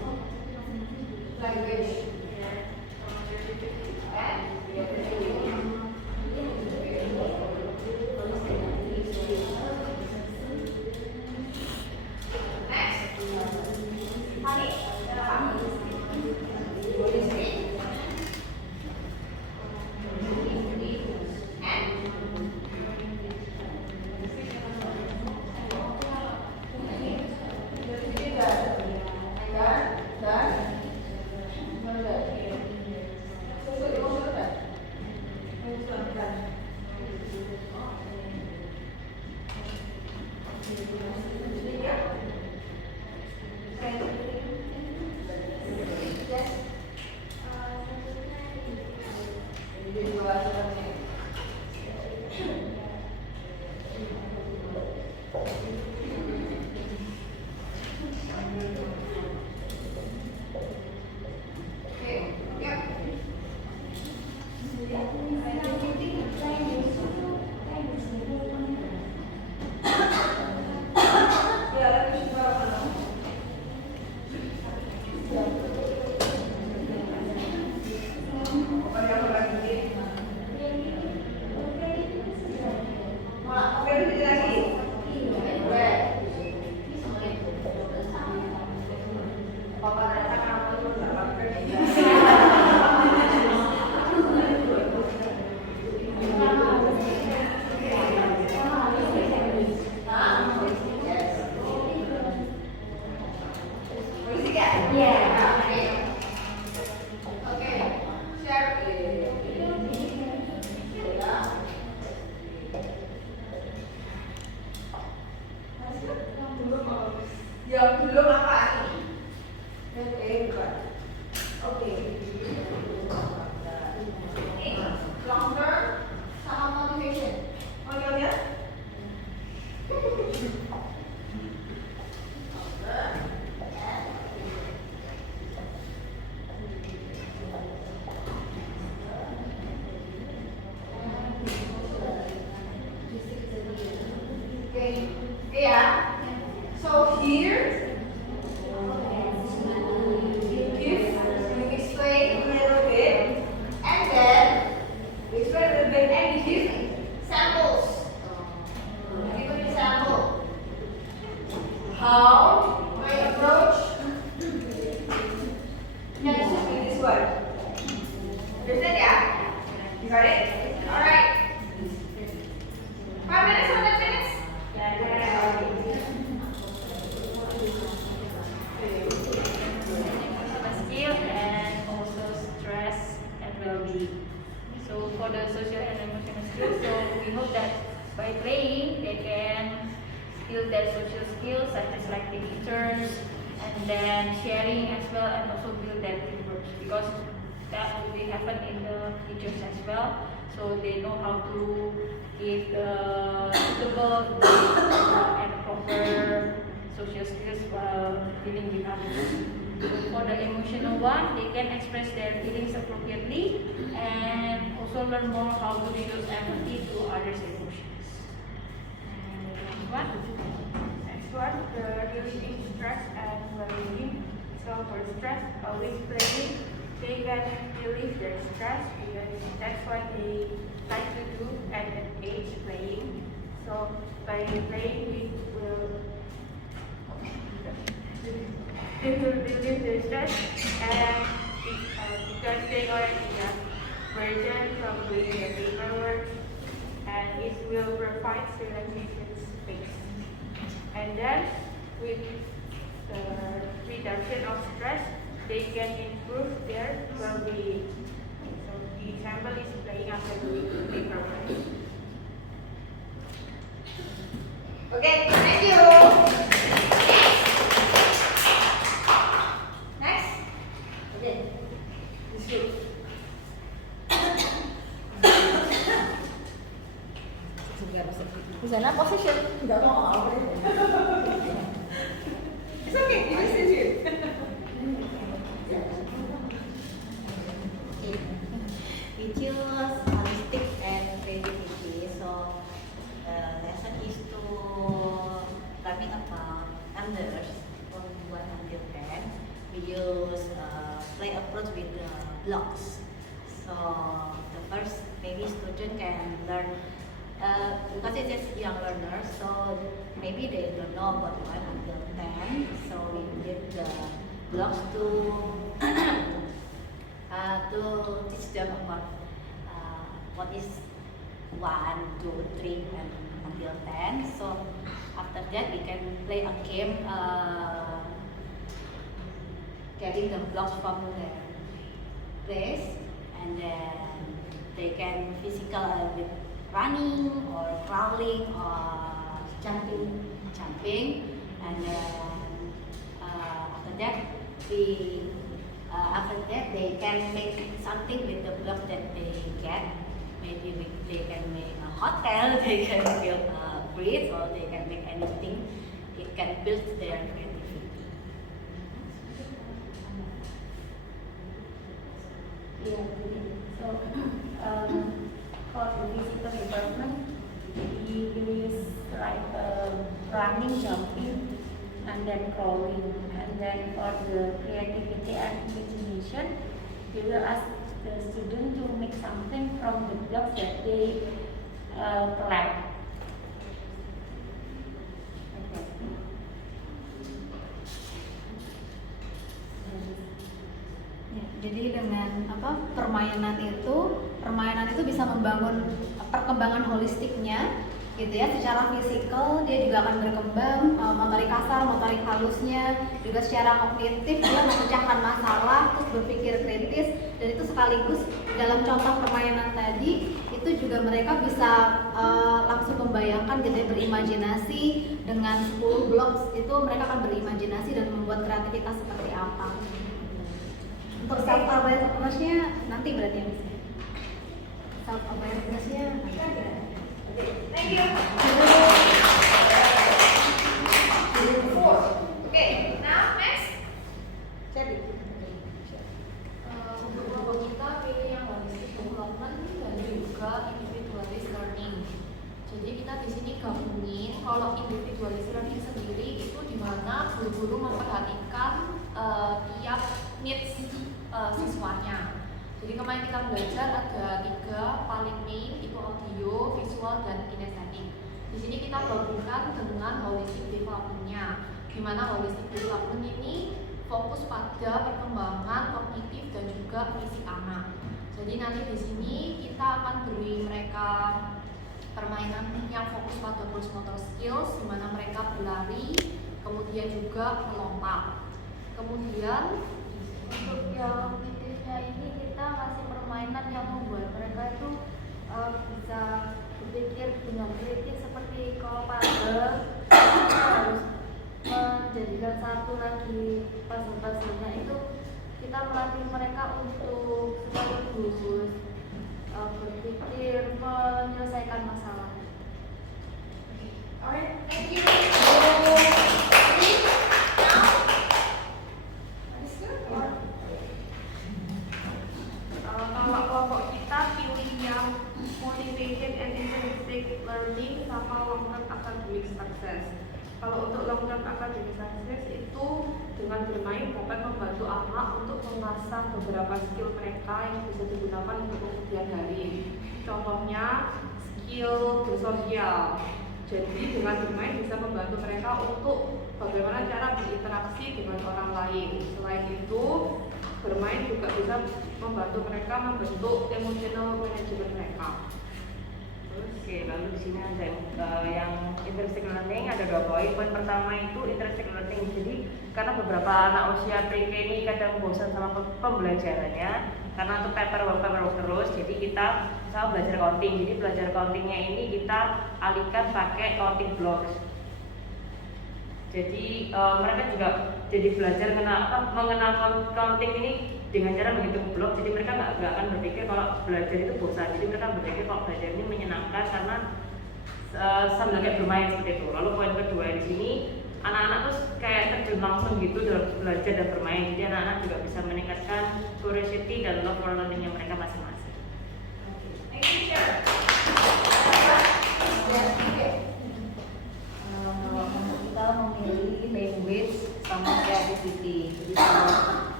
Language. Yang belum apa nih? Oke. Ini long term sama motivation. Mau lihat? Yeah. So here, you explain a little bit, and then you explain a little bit, and you give samples. Give an example. How my approach can be this one. Understand? Yeah. You got it? All right. 5 minutes or 10 minutes? Skill and also stress and well-being. So for the social and emotional skills, so we hope that by playing they can build their social skills such as like taking turns and then sharing as well, and also build their teamwork, because that will be happen in the teachers as well. So they know how to give the suitable and proper social skills while dealing with others. So for the emotional one, they can express their feelings appropriately and also learn more how to show empathy to others' emotions. Next one, reducing stress and well-being. So for stress, always playing, they can relieve their stress because that's what they like to do at that age, playing. So by playing, it will relieve their stress, and because they already have burden from doing the paperwork, and it will provide relaxation space. And then with the reduction of stress, they can improve their well-being. So the example is playing after doing the paperwork. Okay, thank you. Next. Okay. This group. Di sana position nggak mau. It's okay, this is you. We choose holistic and creativity. So lesson is to learning about numbers from 1 until 10. We use play approach with the blocks. So the first maybe student can learn because it's just young learners, so maybe they don't know about 1 until 10. So we need the blocks to teach them about what is 1, 2, 3, and until 10. So after that we can play a game getting the blocks from their place, and then they can physical with running or crawling or jumping, and then after that they can make something with the blocks that they get. Maybe they can make a hotel, they can build a bridge, or they can make anything. It can build their creativity. Yeah, so for the physical development, we use like running, jumping, and then crawling. And then for the creativity and imagination, we will ask the student to make something from the blocks that they collect. Ya, jadi dengan permainan itu bisa membangun perkembangan holistiknya gitu ya, secara fisikal dia juga akan berkembang, motorik kasar, motorik halusnya, juga secara kognitif dia memecahkan masalah, terus berpikir kritis, dan itu sekaligus dalam contoh permainan tadi itu juga mereka bisa langsung membayangkan gitu ya, berimajinasi dengan 10 blocks itu mereka akan berimajinasi dan membuat kreativitas seperti apa. Untuk self awareness-nya nanti berarti yang bisa. Self awareness-nya Thank you. 4. Okay, now next. Untuk kelompok kita pilih yang holistic development dan juga individualized learning. Jadi kita di sini gabungin kalau individualized learning sendiri itu di mana guru-guru memperhatikan tiap needs siswanya. Jadi kemarin kita belajar ada 3 paling main, itu audio, visual, dan kinestetik. Di sini kita gabungkan dengan holistic development-nya. Di mana holistic development ini fokus pada perkembangan kognitif dan juga fisik anak. Jadi nanti di sini kita akan beri mereka permainan yang fokus pada gross motor skills, di mana mereka berlari, kemudian juga melompat. Kemudian Untuk yang kognitifnya ini kita kasih permainan yang membuat mereka itu bisa berpikir dengan kritis, seperti kalau puzzle kita harus menjadikan satu lagi puzzle-puzzlenya itu kita melatih mereka untuk sekaligus berpikir menyelesaikan masalah. Alright, thank you. Kalau kelompok kita pilih yang motivated and intrinsic learning sama long term academic success. Kalau untuk long term academic success itu dengan bermain dapat membantu anak untuk mengasah beberapa skill mereka yang bisa digunakan untuk kemudian hari. Contohnya skill bersosial. Jadi dengan bermain bisa membantu mereka untuk bagaimana cara berinteraksi dengan orang lain. Selain itu, bermain juga bisa membantu mereka membentuk emotional management mereka. Oke, lalu di sini ada yang intrinsic learning, ada 2 poin. Poin pertama itu intrinsic learning. Jadi karena beberapa anak usia pre-K ini kadang bosan sama pembelajarannya, karena untuk paperwork terus, jadi kita sama belajar counting. Jadi belajar countingnya ini kita alihkan pakai counting blocks. Jadi mereka juga jadi belajar mengenal counting ini dengan cara menghitung blok. Jadi mereka nggak akan berpikir kalau belajar itu bosan. Jadi mereka berpikir kalau belajar ini menyenangkan karena sambil kayak bermain seperti itu. Lalu poin kedua di sini, anak-anak tuh kayak terjun langsung gitu dalam belajar dan bermain. Jadi anak-anak juga bisa meningkatkan curiosity dan love for learning-nya mereka masing-masing. Thank you, teacher. Kalau kita memilih language sama creativity. Jadi kalau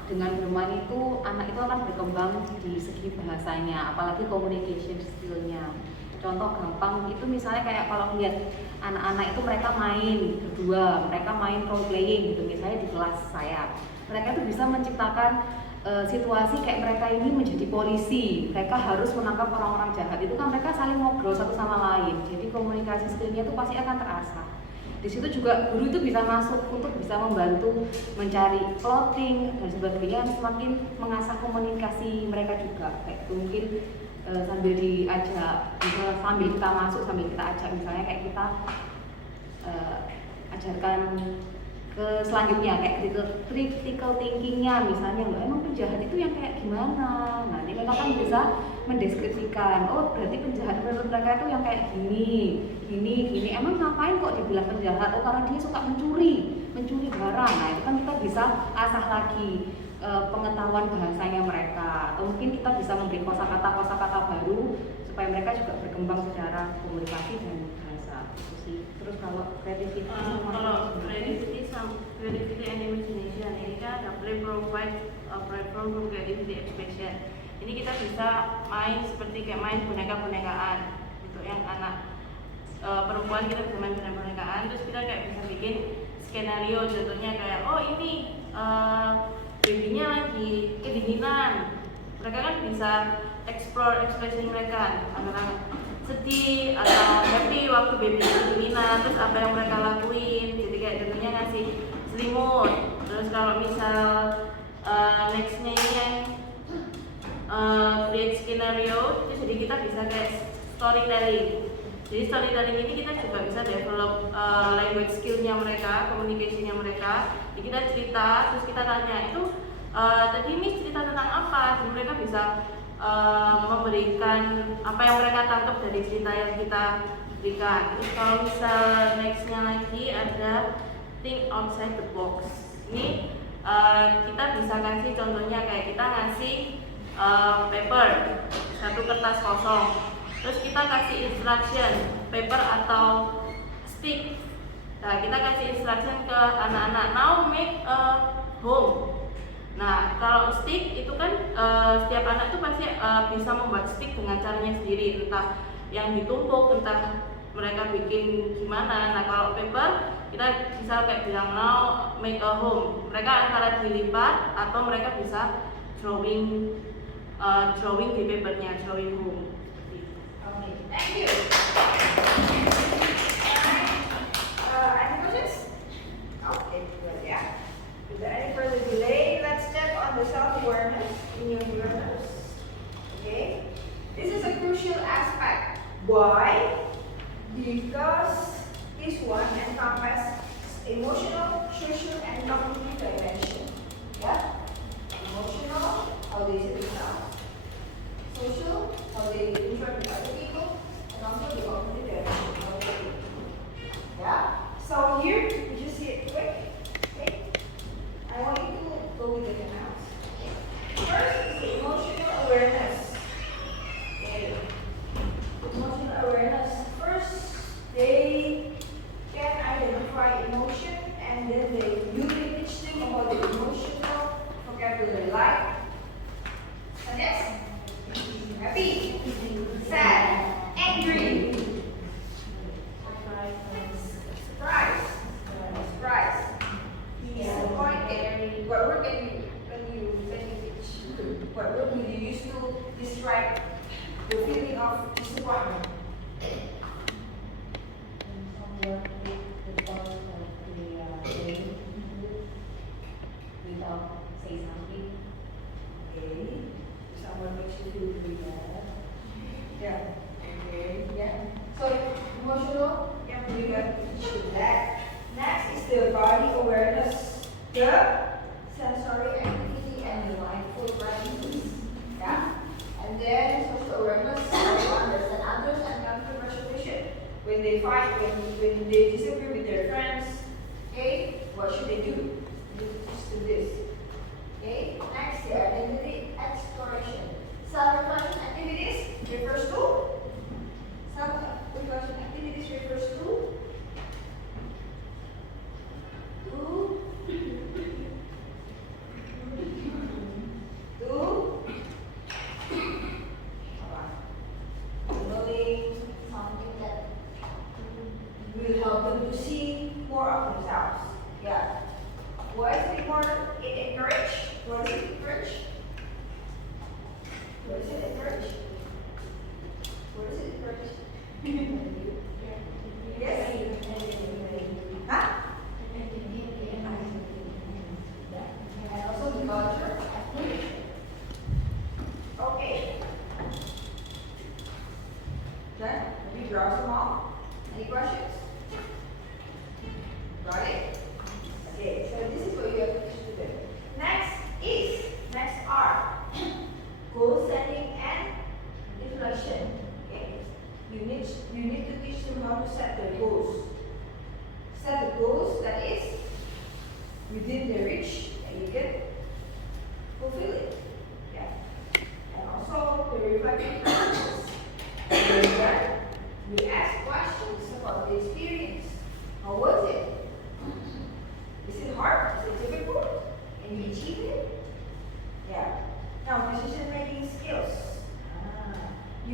dengan bermain itu anak itu akan berkembang di segi bahasanya, apalagi communication skill-nya. Contoh gampang itu misalnya kayak kalau lihat anak-anak itu mereka main berdua, mereka main role playing gitu misalnya di kelas saya. Mereka itu bisa menciptakan situasi kayak mereka ini menjadi polisi, mereka harus menangkap orang-orang jahat. Itu kan mereka saling ngobrol satu sama lain, jadi komunikasi skillnya itu pasti akan terasah. Di situ juga guru itu bisa masuk untuk bisa membantu mencari plotting dan sebagainya, semakin mengasah komunikasi mereka juga. Kayak mungkin sambil diajak, sambil kita masuk, sambil kita ajak, misalnya kayak kita ajarkan ke selanjutnya kayak critical thinkingnya, misalnya loh emang penjahat itu yang kayak gimana. Nah ini mereka kan bisa mendeskripsikan, oh berarti penjahat menurut mereka itu yang kayak gini, emang ngapain kok dibilang penjahat, oh karena dia suka mencuri barang. Nah itu kan kita bisa asah lagi pengetahuan bahasanya mereka, atau mungkin kita bisa memberi kosakata baru supaya mereka juga berkembang secara komunikasi dan bahasa. Itu sih. Terus kalau creativity creativity and imagination ini kan ada provide a platform for creativity expression. Ini kita bisa main seperti kayak main boneka-bonekaan untuk yang anak perempuan, kita bisa main boneka-bonekaan, terus kita kayak bisa bikin skenario, contohnya kayak oh ini babynya lagi kedinginan, mereka kan bisa explore ekspresi mereka, anak-anak sedih atau happy waktu baby kedinginan, terus apa yang mereka lakuin. Jadi kayak contohnya ngasih selimut. Terus kalau misal nextnya ini yang create scenario, itu jadi kita bisa kayak storytelling. Jadi storytelling ini kita juga bisa develop language skillnya mereka, communicationnya mereka. Jadi kita cerita, terus kita tanya itu tadi Miss cerita tentang apa? Jadi mereka bisa memberikan apa yang mereka tangkap dari cerita yang kita berikan. Terus kalau misal nextnya lagi ada think outside the box. Ini kita bisa kasih contohnya kayak kita ngasih paper, satu kertas kosong. Terus kita kasih instruction, paper atau stick. Nah, kita kasih instruction ke anak-anak, now make a home. Nah, kalau stick itu kan setiap anak tuh pasti bisa membuat stick dengan caranya sendiri, entah yang ditumpuk, entah mereka bikin gimana. Nah, kalau paper kita bisa kayak bilang now make a home. Mereka antara dilipat atau mereka bisa drawing di papernya, drawing home. Okay, thank you. Any questions? Okay, good, yeah. Without any further delay, let's step on the self-awareness in your learners. Okay, this is a crucial aspect. Why? Because this one encompasses emotional, social, and cognitive dimension. Yeah, emotional, how they see themselves. Social, how they interact with other people, and also the cognitive dimension, how they think. Yeah. So here we just see it quick. Okay. I want you to go with the canals. First is the emotional awareness. Okay. Emotional awareness. First, they can identify emotion, and then you teach them about the emotional vocabulary, like sadness, happy, sad, angry, surprise, disappointed. What word can you teach? What word will you use to describe the feeling of disappointment? Without say something. Okay. Someone makes you feel really bad. Yeah. Okay. Yeah. So emotional. Yeah, we got to teach you that. Next is the body awareness, the sensory activity, and the mindful practices. Yeah. And then social awareness, how to understand others and conflict resolution. When they fight, when they disagree with their friends, okay, what should they do? You teach them this. Okay. Next, the identity exploration. Self-reflection activities refers to. Self-reflection activities refers to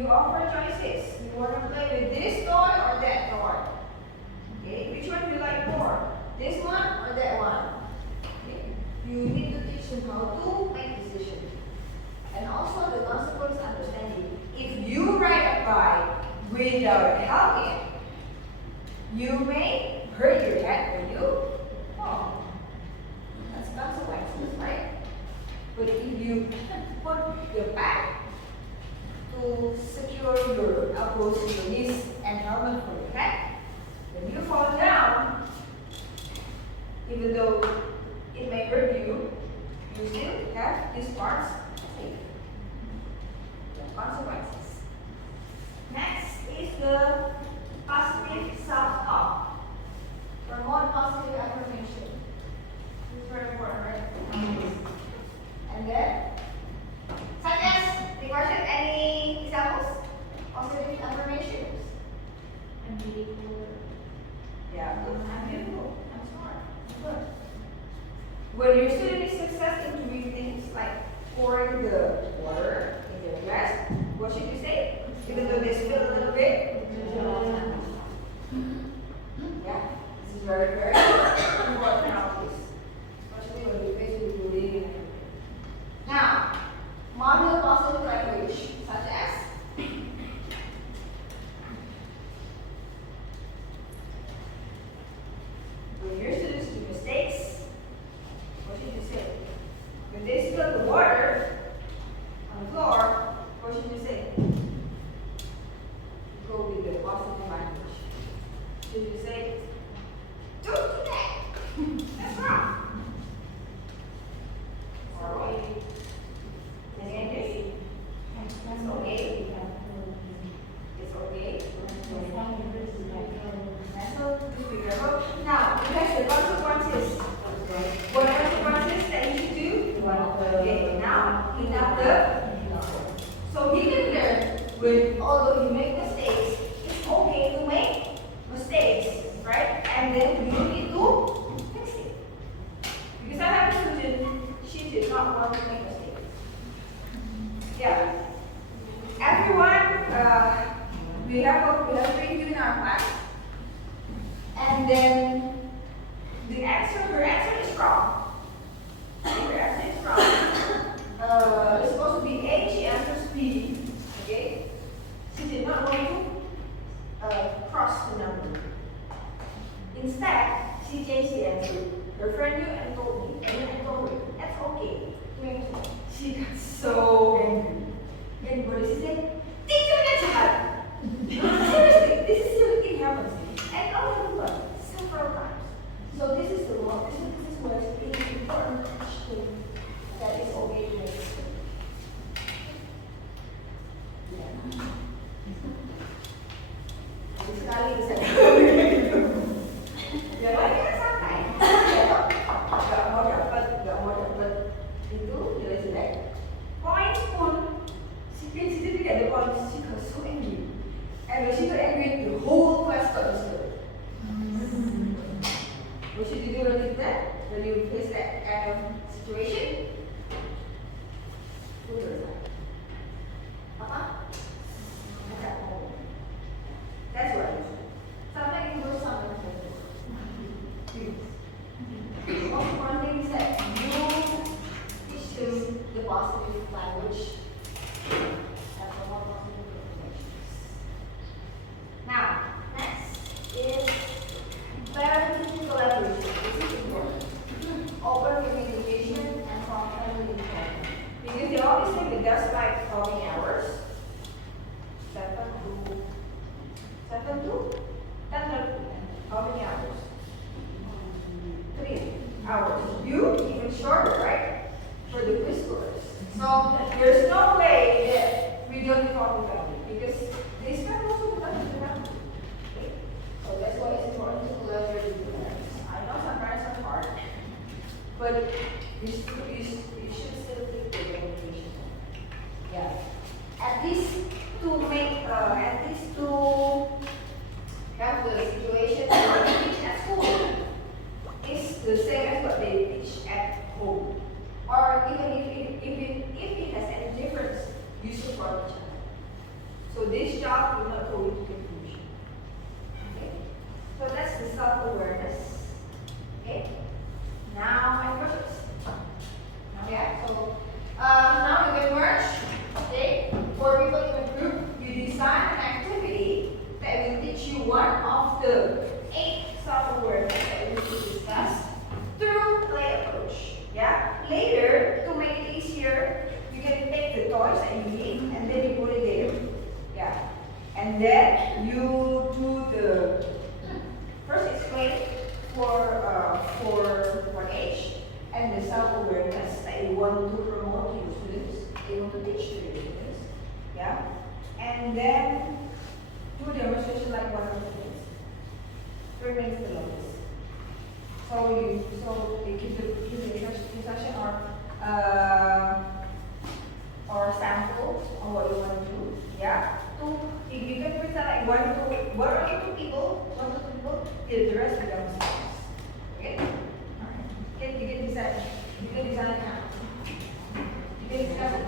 you offer choices. You want to play with this toy or that toy? Okay, which one do you like more? This one or that one? Okay. You need to teach them how to make decisions. And also the consequence understanding. If you ride a bike without a helmet, you may hurt your head or you fall. That's consequences, right? But if you put your back to secure your elbows, your knees, and helmet for your head, when you fall down, even though it may hurt you, you still have these parts safe. The consequences. Next is the positive self-talk. Promote positive affirmation. This is very important, right? And then, such as, the question, any examples? Positive affirmations. I'm beautiful. Yeah, good. I'm beautiful. I'm smart. I'm good. When your student is success in doing things like pouring the water in their glass, what should you say? Even though they spill a little bit? Yeah, this is very, very important nowadays. Especially when we face with bullying and everything. Now, model positive language, such as when your students do mistakes, what should you say? When they spill the water on the floor, what should you say? Go with the positive language. Should you say, don't do that? That's wrong. Or okay. In English? That's okay. It's okay. That's so to be careful. Now, because the consequences. What consequences that you should do? Okay, now clean up the. So he can learn when although you make mistakes, it's okay to make mistakes, right? And then you need to fix it. Because I have a student, she did not want to make mistakes. Yeah. Everyone, we have review in our class, and then her answer is wrong. Her answer is wrong. It's supposed to be A, she answers B. Okay? She did not want to cross the number. Instead, she changed the answer. Her friend knew and told me, and I told her, that's okay. She got so angry. And what did she say? Teacher, that's hard. Seriously, this is serious. It happens. And all of them several times. So this is the one. This is where it is important to teach them that it's okay to make mistakes. Sekali bisa yang lain kan santai, nggak mau dapat itu nilai jelek. Points pun, she didn't get the points. She got so angry, and when she got angry, the whole class got disturbed. What should you do when you do that? When you face that kind of situation? Apa? That's what it is. Something in those something. Most important thing is that you teach them the positive language. That's the more positive affirmations. Now, next is parenting collaboration. This is important. Open communication and family involvement. Because they always think that that's like how many hours? 7 to 10:30. How many hours? 3 hours. You even shorter, right? For the preschoolers. So there's no way that we don't talk about it because they spend most of the time with the family. Okay? So that's why it's important to collaborate with the parents. I know some parents are hard, but you should still take the communication. Yeah. At least to have the situation that they teach at school is the same as what they teach at home. Or even if it has any difference, you support each other. So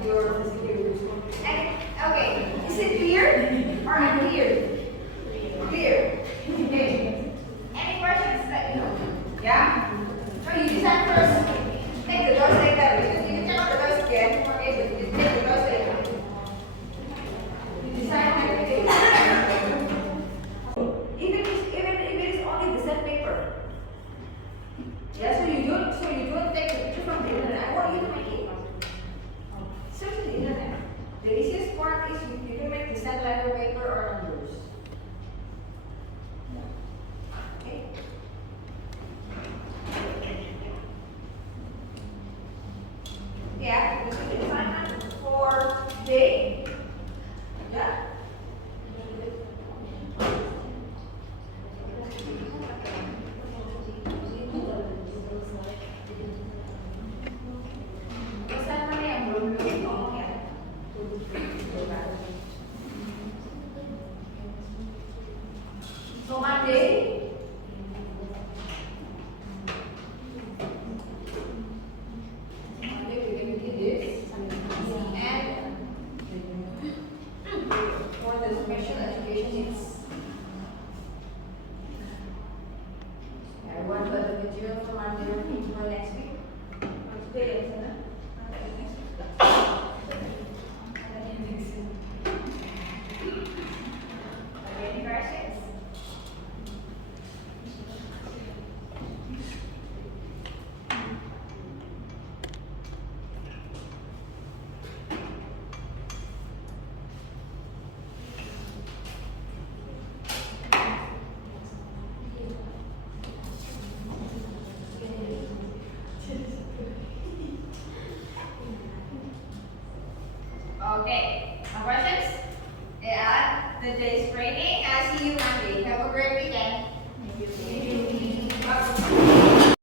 your physical. And okay, is it clear or unclear? Clear. Okay. Any questions that you know? Yeah? So you design first. Take the doors like that. You can check out the doors again. Okay, but you take the doors like that. You design everything. Even if it is only the set paper. Yeah, so you don't take the picture from the internet. I want you to make it. Search the internet. The easiest part is you can make the set letter paper or numbers. Okay. Yeah, this is the assignment for day. Yeah. Assignment yang belum tolong ya. So Monday. Monday we're going to do this. And for the special education it's I want the material for Monday for next week. Today and next week. Any questions? Okay, no questions? And the days